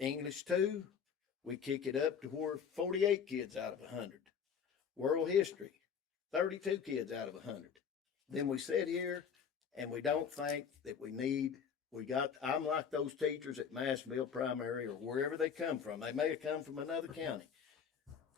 English 2, we kick it up to where 48 kids out of 100. World history, 32 kids out of 100. Then we sit here and we don't think that I'm like those teachers at Massville Primary or wherever they come from. They may have come from another county.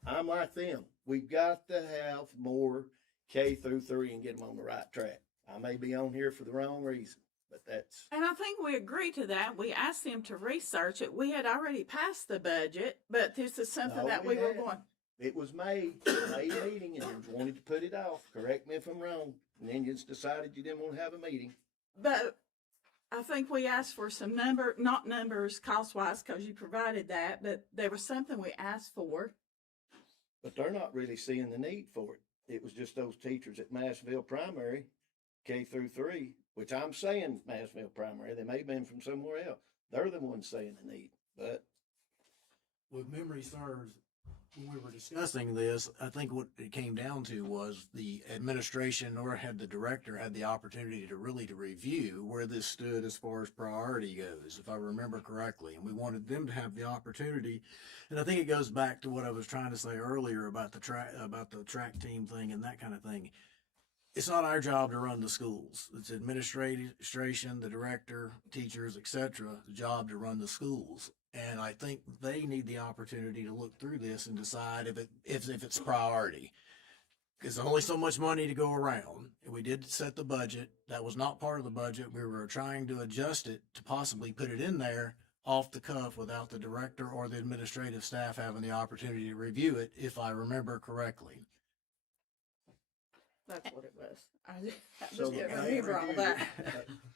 I'm like them. We've got to have more K through 3 and get them on the right track. I may be on here for the wrong reason, but that's. And I think we agreed to that. We asked them to research it. We had already passed the budget, but this is something No, that we we were hadn't. going. It was May meeting, and you wanted to put it off. Correct me if I'm wrong. And then you just decided you didn't want to have a meeting. But I think we asked for some not numbers cost-wise, because you provided that, but there was something we asked for. But they're not really seeing the need for it. It was just those teachers at Massville Primary, K through 3, which I'm saying Massville Primary. They may have been from somewhere else. They're the ones saying the need. But With memory serves, when we were discussing this, I think what it came down to was the administration or the director had the opportunity to review where this stood as far as priority goes, if I remember correctly. And we wanted them to have the opportunity. And I think it goes back to what I was trying to say earlier about the track team thing and that kind of thing. it's not our job to run the schools. It's administration, the director, teachers, etc. The job to run the schools. And I think they need the opportunity to look through this and decide if it's priority. Because there's only so much money to go around. We did set the budget. That was not part of the budget. We were trying to adjust it to possibly put it in there off the cuff without the director or the administrative staff having the opportunity to review it, if I remember correctly. That's what it was. I just So didn't the remember all that.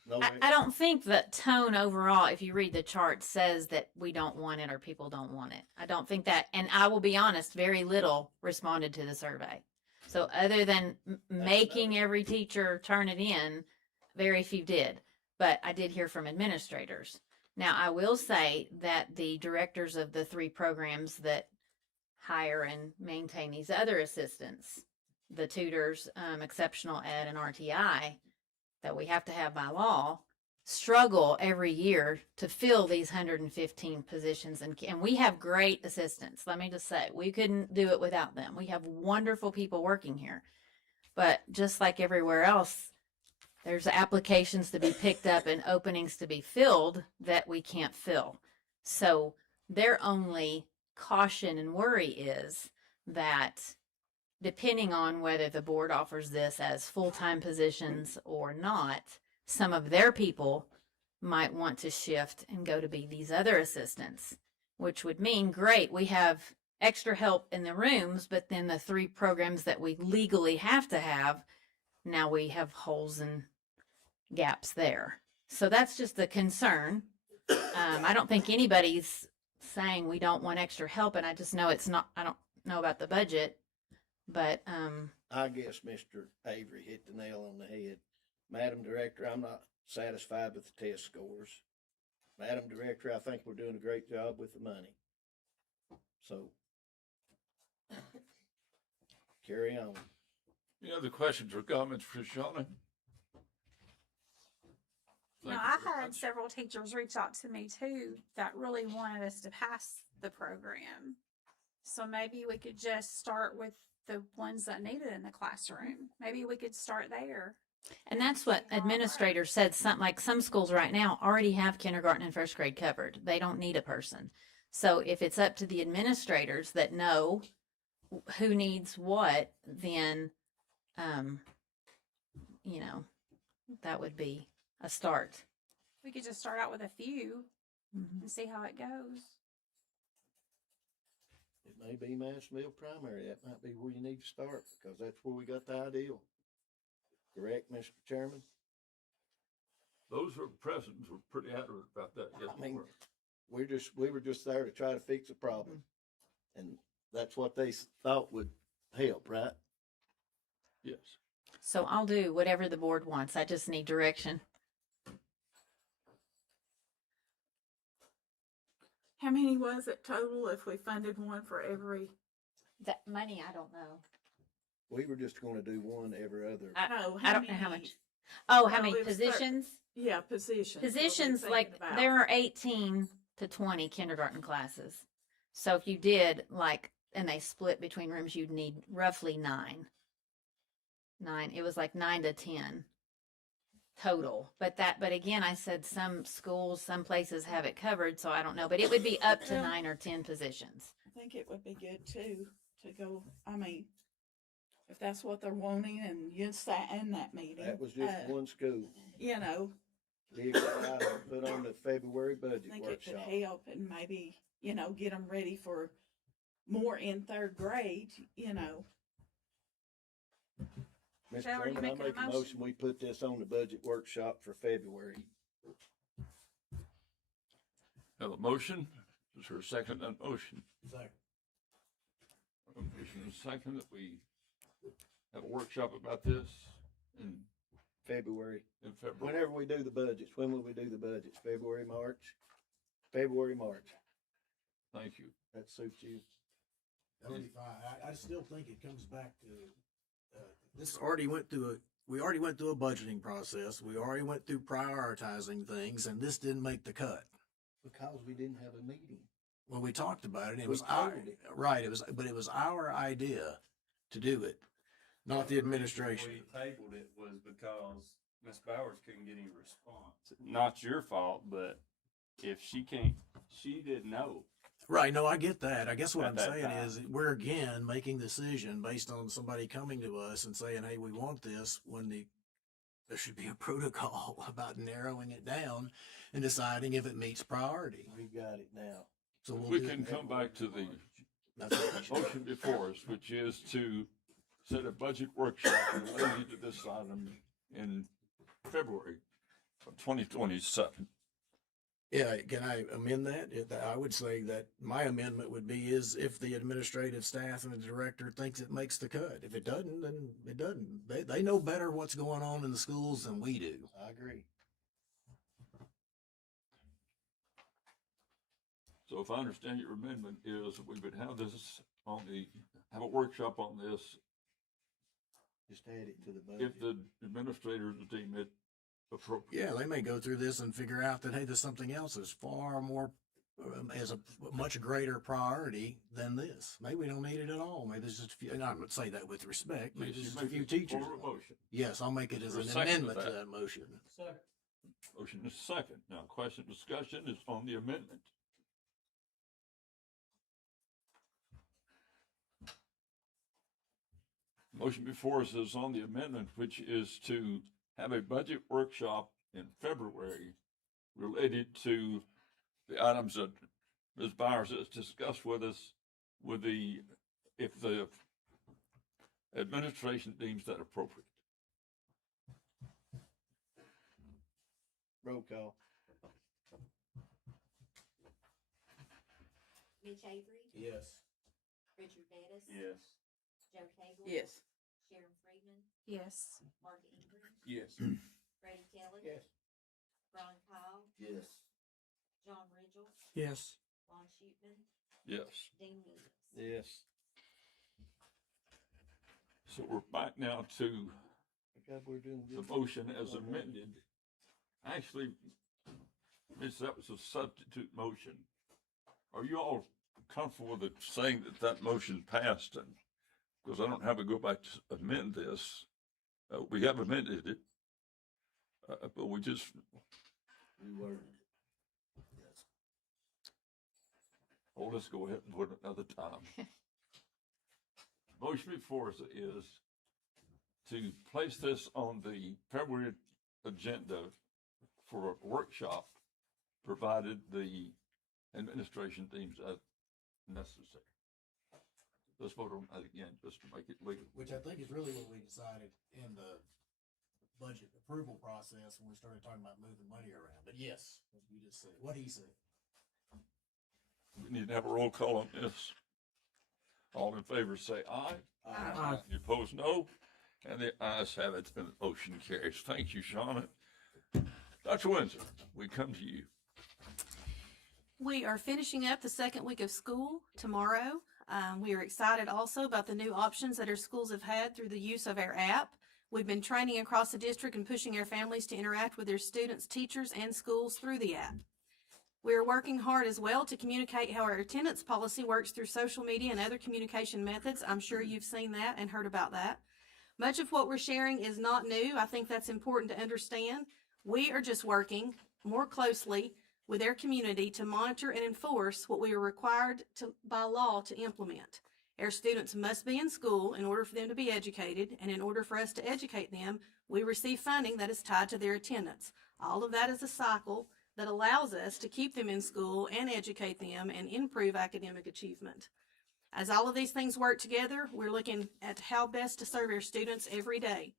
No, I don't think the tone overall, if you read the chart, says that we don't want it or people don't want it. I don't think that, and I will be honest, very little responded to the survey. So other than making every teacher turn it in, very few did. But I did hear from administrators. Now, I will say that the directors of the 3 programs that hire and maintain these other assistants, the tutors, exceptional ed, and RTI, that we have to have by law, struggle every year to fill these 115 positions. And we have great assistants. Let me just say, we couldn't do it without them. We have wonderful people working here. But just like everywhere else, there's applications to be picked up and openings to be filled that we can't fill. So their only caution and worry is that depending on whether the board offers this as full-time positions or not, some of their people might want to shift and go to be these other assistants, which would mean, great, we have extra help in the rooms, but then the 3 programs that we legally have to have, now we have holes and gaps there. So that's just the concern. I don't think anybody's saying we don't want extra help, and I just know it's not, I don't know about the budget, but I guess Mr. Avery hit the nail on the head. Madam Director, I'm not satisfied with the test scores. Madam Director, I think we're doing a great job with the money. So, carry on. Any other questions or comments for Shauna? No, Thank I you very had much. several teachers reach out to me too that really wanted us to pass the program. So maybe we could just start with the ones that need it in the classroom. Maybe we could start there. And that's what administrators said. Some schools right now already have kindergarten and first grade covered. They don't need a person. So if it's up to the administrators that know who needs what, then, that would be a start. We could just start out with a few and see how it goes. It may be Mansfield Primary. That might be where you need to start because that's where we got the ideal. Correct, Mr. Chairman? Those who were present were pretty adamant about that. Yes, I mean, we were. we were just there to try to fix a problem. And that's what they thought would help, right? Yes. So I'll do whatever the board wants. I just need direction. How many was it total if we funded one for every? That money, I don't know. We were just gonna do one every other. No, I don't know how much. Oh, how No, many it was positions? Yeah, positions. Positions, What we're like, thinking about. there are 18 to 20 kindergarten classes. So if you did, and they split between rooms, you'd need roughly 9. It was like 9 to 10 total. But again, I said some schools, some places have it covered, so I don't know. But it would be up to 9 or 10 positions. I think it would be good too, to go, I mean, if that's what they're wanting and you sat in that meeting. That was just one school. You know, Big item to put on the February I budget think it could workshop. help and maybe, get them ready for more in 3rd grade, Mr. Shall we Chairman, I make a make a motion? motion, we put this on the budget workshop for February. Have a motion. Is there a second on that motion? Second. A motion and a second that we have a workshop about this in February. February. Whenever we do the budgets, when will we do the budgets? February, March? February, March. Thank you. That suits you. That'll be fine. I still think it comes back to, this already went through we already went through a budgeting process. We already went through prioritizing things, and this didn't make the cut. Because we didn't have a meeting. When we talked about it, it We was our, tabled it. right. It was our idea to do it. not the administration. We tabled it was because Ms. Bowers couldn't get any response. Not your fault, but if she didn't know. Right, no, I get that. I guess what At I'm that saying time. is we're again making the decision based on somebody coming to us and saying, hey, we want this, when there should be a protocol about narrowing it down and deciding if it meets priority. We got it now. So we'll We do can it. come back to the That's what we should- motion before us, which is to set a budget workshop related to this item in February of 2027. Yeah, can I amend that? I would say that my amendment would be is if the administrative staff and the director thinks it makes the cut. If it doesn't, then it doesn't. They know better what's going on in the schools than we do. I agree. So if I understand your amendment is we would have have a workshop on this Just add it to the budget. if the administrators deem it appropriate. Yeah, they may go through this and figure out that, hey, there's something else that's far more, as a much greater priority than this. Maybe we don't need it at all. Maybe there's just a few, and I'm going to say that with respect. Maybe Yes, there's you just a make few it teachers. for a motion. Yes, I'll make it as For a an second to amendment to that. that motion. Motion is second. Now, question discussion is on the amendment. Motion before us is on the amendment, which is to have a budget workshop in February related to the items that Ms. Byers has discussed with us if the administration deems that appropriate. Roll call. Mitch Avery, Yes. Richard Bettis. Yes. Joe Cagle. Yes. Sharon Freeman, Yes. Mark Ingram, Yes. Grady Kelly. Yes. Ron Kyle, Yes. John Ridgel, Yes. Lon Shootman, Yes. Dean Williams. Yes. So we're back now to God, we're doing the good. motion as amended. Actually, Miss, that was a substitute motion. Are you all comfortable with it saying that that motion passed? And because I don't have to go back to amend this, we have amended it, but we just We were. oh, let's go ahead and put it another time. Motion before us is to place this on the February agenda for a workshop, provided the administration deems that necessary. Let's vote on that again, just to make it legal. Which I think is really what we decided in the budget approval process when we started talking about moving money around. But yes, what you just said, what he said. We need to have a roll call on this. All in favor say aye. Aye. You oppose no, and the ayes have it, and the motion carries. Thank you, Shauna. Dr. Windsor, we come to you. We are finishing up the second week of school tomorrow. We are excited also about the new options that our schools have had through the use of our app. We've been training across the district and pushing our families to interact with their students, teachers, and schools through the app. We are working hard as well to communicate how our attendance policy works through social media and other communication methods. I'm sure you've seen that and heard about that. Much of what we're sharing is not new. I think that's important to understand. We are just working more closely with our community to monitor and enforce what we are required by law to implement. Our students must be in school in order for them to be educated, and in order for us to educate them, we receive funding that is tied to their attendance. All of that is a cycle that allows us to keep them in school and educate them and improve academic achievement. As all of these things work together, we're looking at how best to serve our students every day.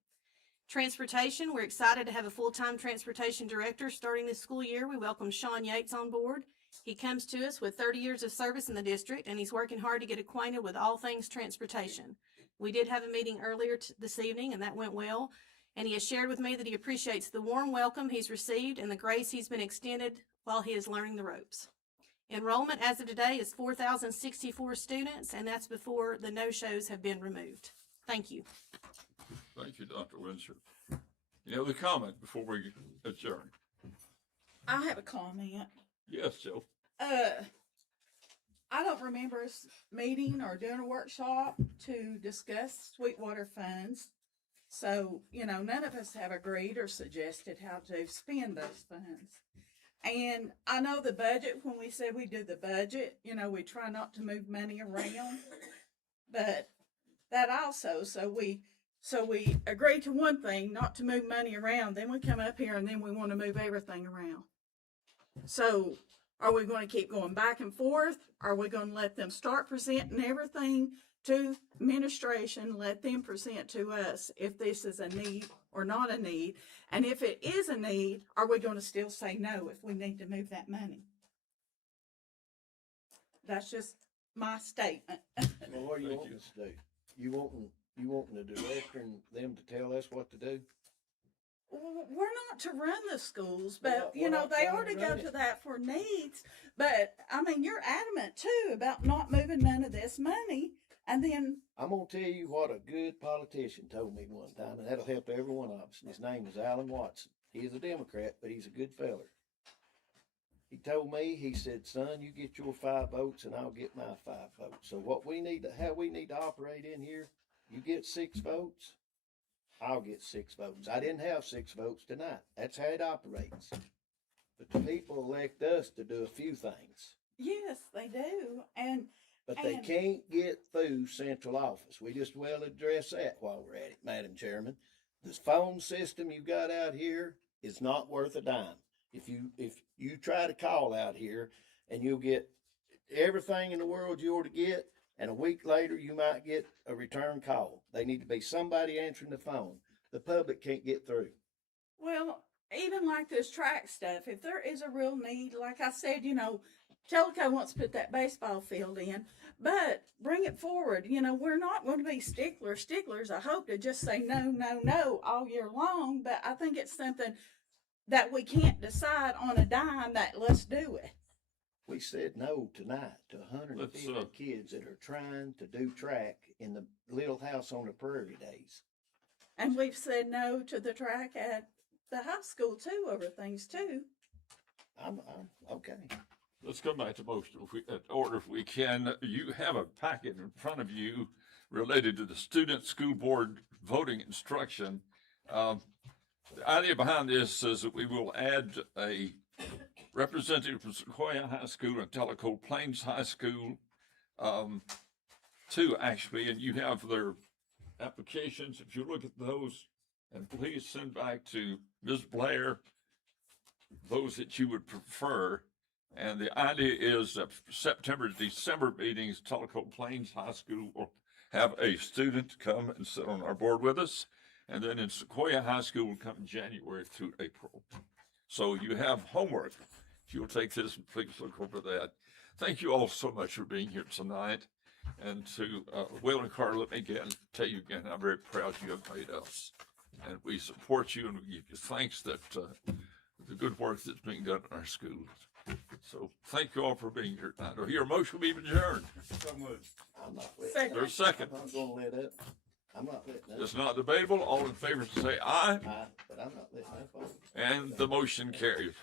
Transportation, we're excited to have a full-time transportation director starting this school year. We welcome Sean Yates on board. He comes to us with 30 years of service in the district, and he's working hard to get acquainted with all things transportation. We did have a meeting earlier this evening, and that went well. And he has shared with me that he appreciates the warm welcome he's received and the grace he's been extended while he is learning the ropes. Enrollment as of today is 4,064 students, and that's before the no-shows have been removed. Thank you. Thank you, Dr. Windsor. Any other comment before we adjourn? I have a comment. Yes, Joe. I don't remember us meeting or doing a workshop to discuss Sweetwater funds. So, none of us have agreed or suggested how to spend those funds. And I know the budget, when we said we do the budget, we try not to move money around. But that also, so we agree to one thing, not to move money around. Then we come up here and then we want to move everything around. So are we going to keep going back and forth? Are we going to let them start presenting everything to administration, let them present to us if this is a need or not a need? And if it is a need, are we going to still say no if we need to move that money? That's just my statement. Well, what do you want us to do? You wanting the director and them to tell us what to do? We're not to run the schools, but We're not they trying ought to to go run to it. that for needs. But I mean, you're adamant too about not moving none of this money, and then I'm gonna tell you what a good politician told me one time, and that'll help every one of us. And his name is Alan Watson. He is a Democrat, but he's a good feller. He told me, he said, son, you get your 5 votes and I'll get my 5 votes. So how we need to operate in here, you get 6 votes, I'll get 6 votes. I didn't have 6 votes tonight. That's how it operates. But the people elect us to do a few things. yes, they do, But they can't get through central office. We just well address that while we're at it, Madam Chairman. This phone system you got out here is not worth a dime. If you try to call out here and you'll get everything in the world you ought to get, and a week later you might get a return call. They need to be somebody answering the phone. The public can't get through. Well, even like this track stuff, if there is a real need, like I said, Telco wants to put that baseball field in, but bring it forward. We're not going to be sticklers. Sticklers, I hope, to just say no, no, no all year long, but I think it's something that we can't decide on a dime that let's do it. We said no tonight to 150 kids that are trying to do track in the Little House on the Prairie days. And we've said no to the track at the high school too, over things too. I'm okay. Let's come back to motion order if we can. You have a packet in front of you related to the student school board voting instruction. The idea behind this is that we will add a representative from Sequoia High School and Tellico Plains High School, two actually, and you have their applications. If you look at those, and please send back to Ms. Blair those that you would prefer. And the idea is that September, December meetings, Tellico Plains High School will have a student come and sit on our board with us. And then in Sequoia High School will come January through April. So you have homework. If you'll take this and please look over that. Thank you all so much for being here tonight. And to Will and Carl, let me again tell you again, I'm very proud you have made us. And we support you and we give you thanks that the good work that's being done in our schools. So thank you all for being here tonight. Or your motion will be adjourned. So much. I'm not letting Second. There's a second. I'm not gonna let up. I'm not letting up. It's not debatable. All in favor say aye. But I'm not letting up on it. And the motion carries.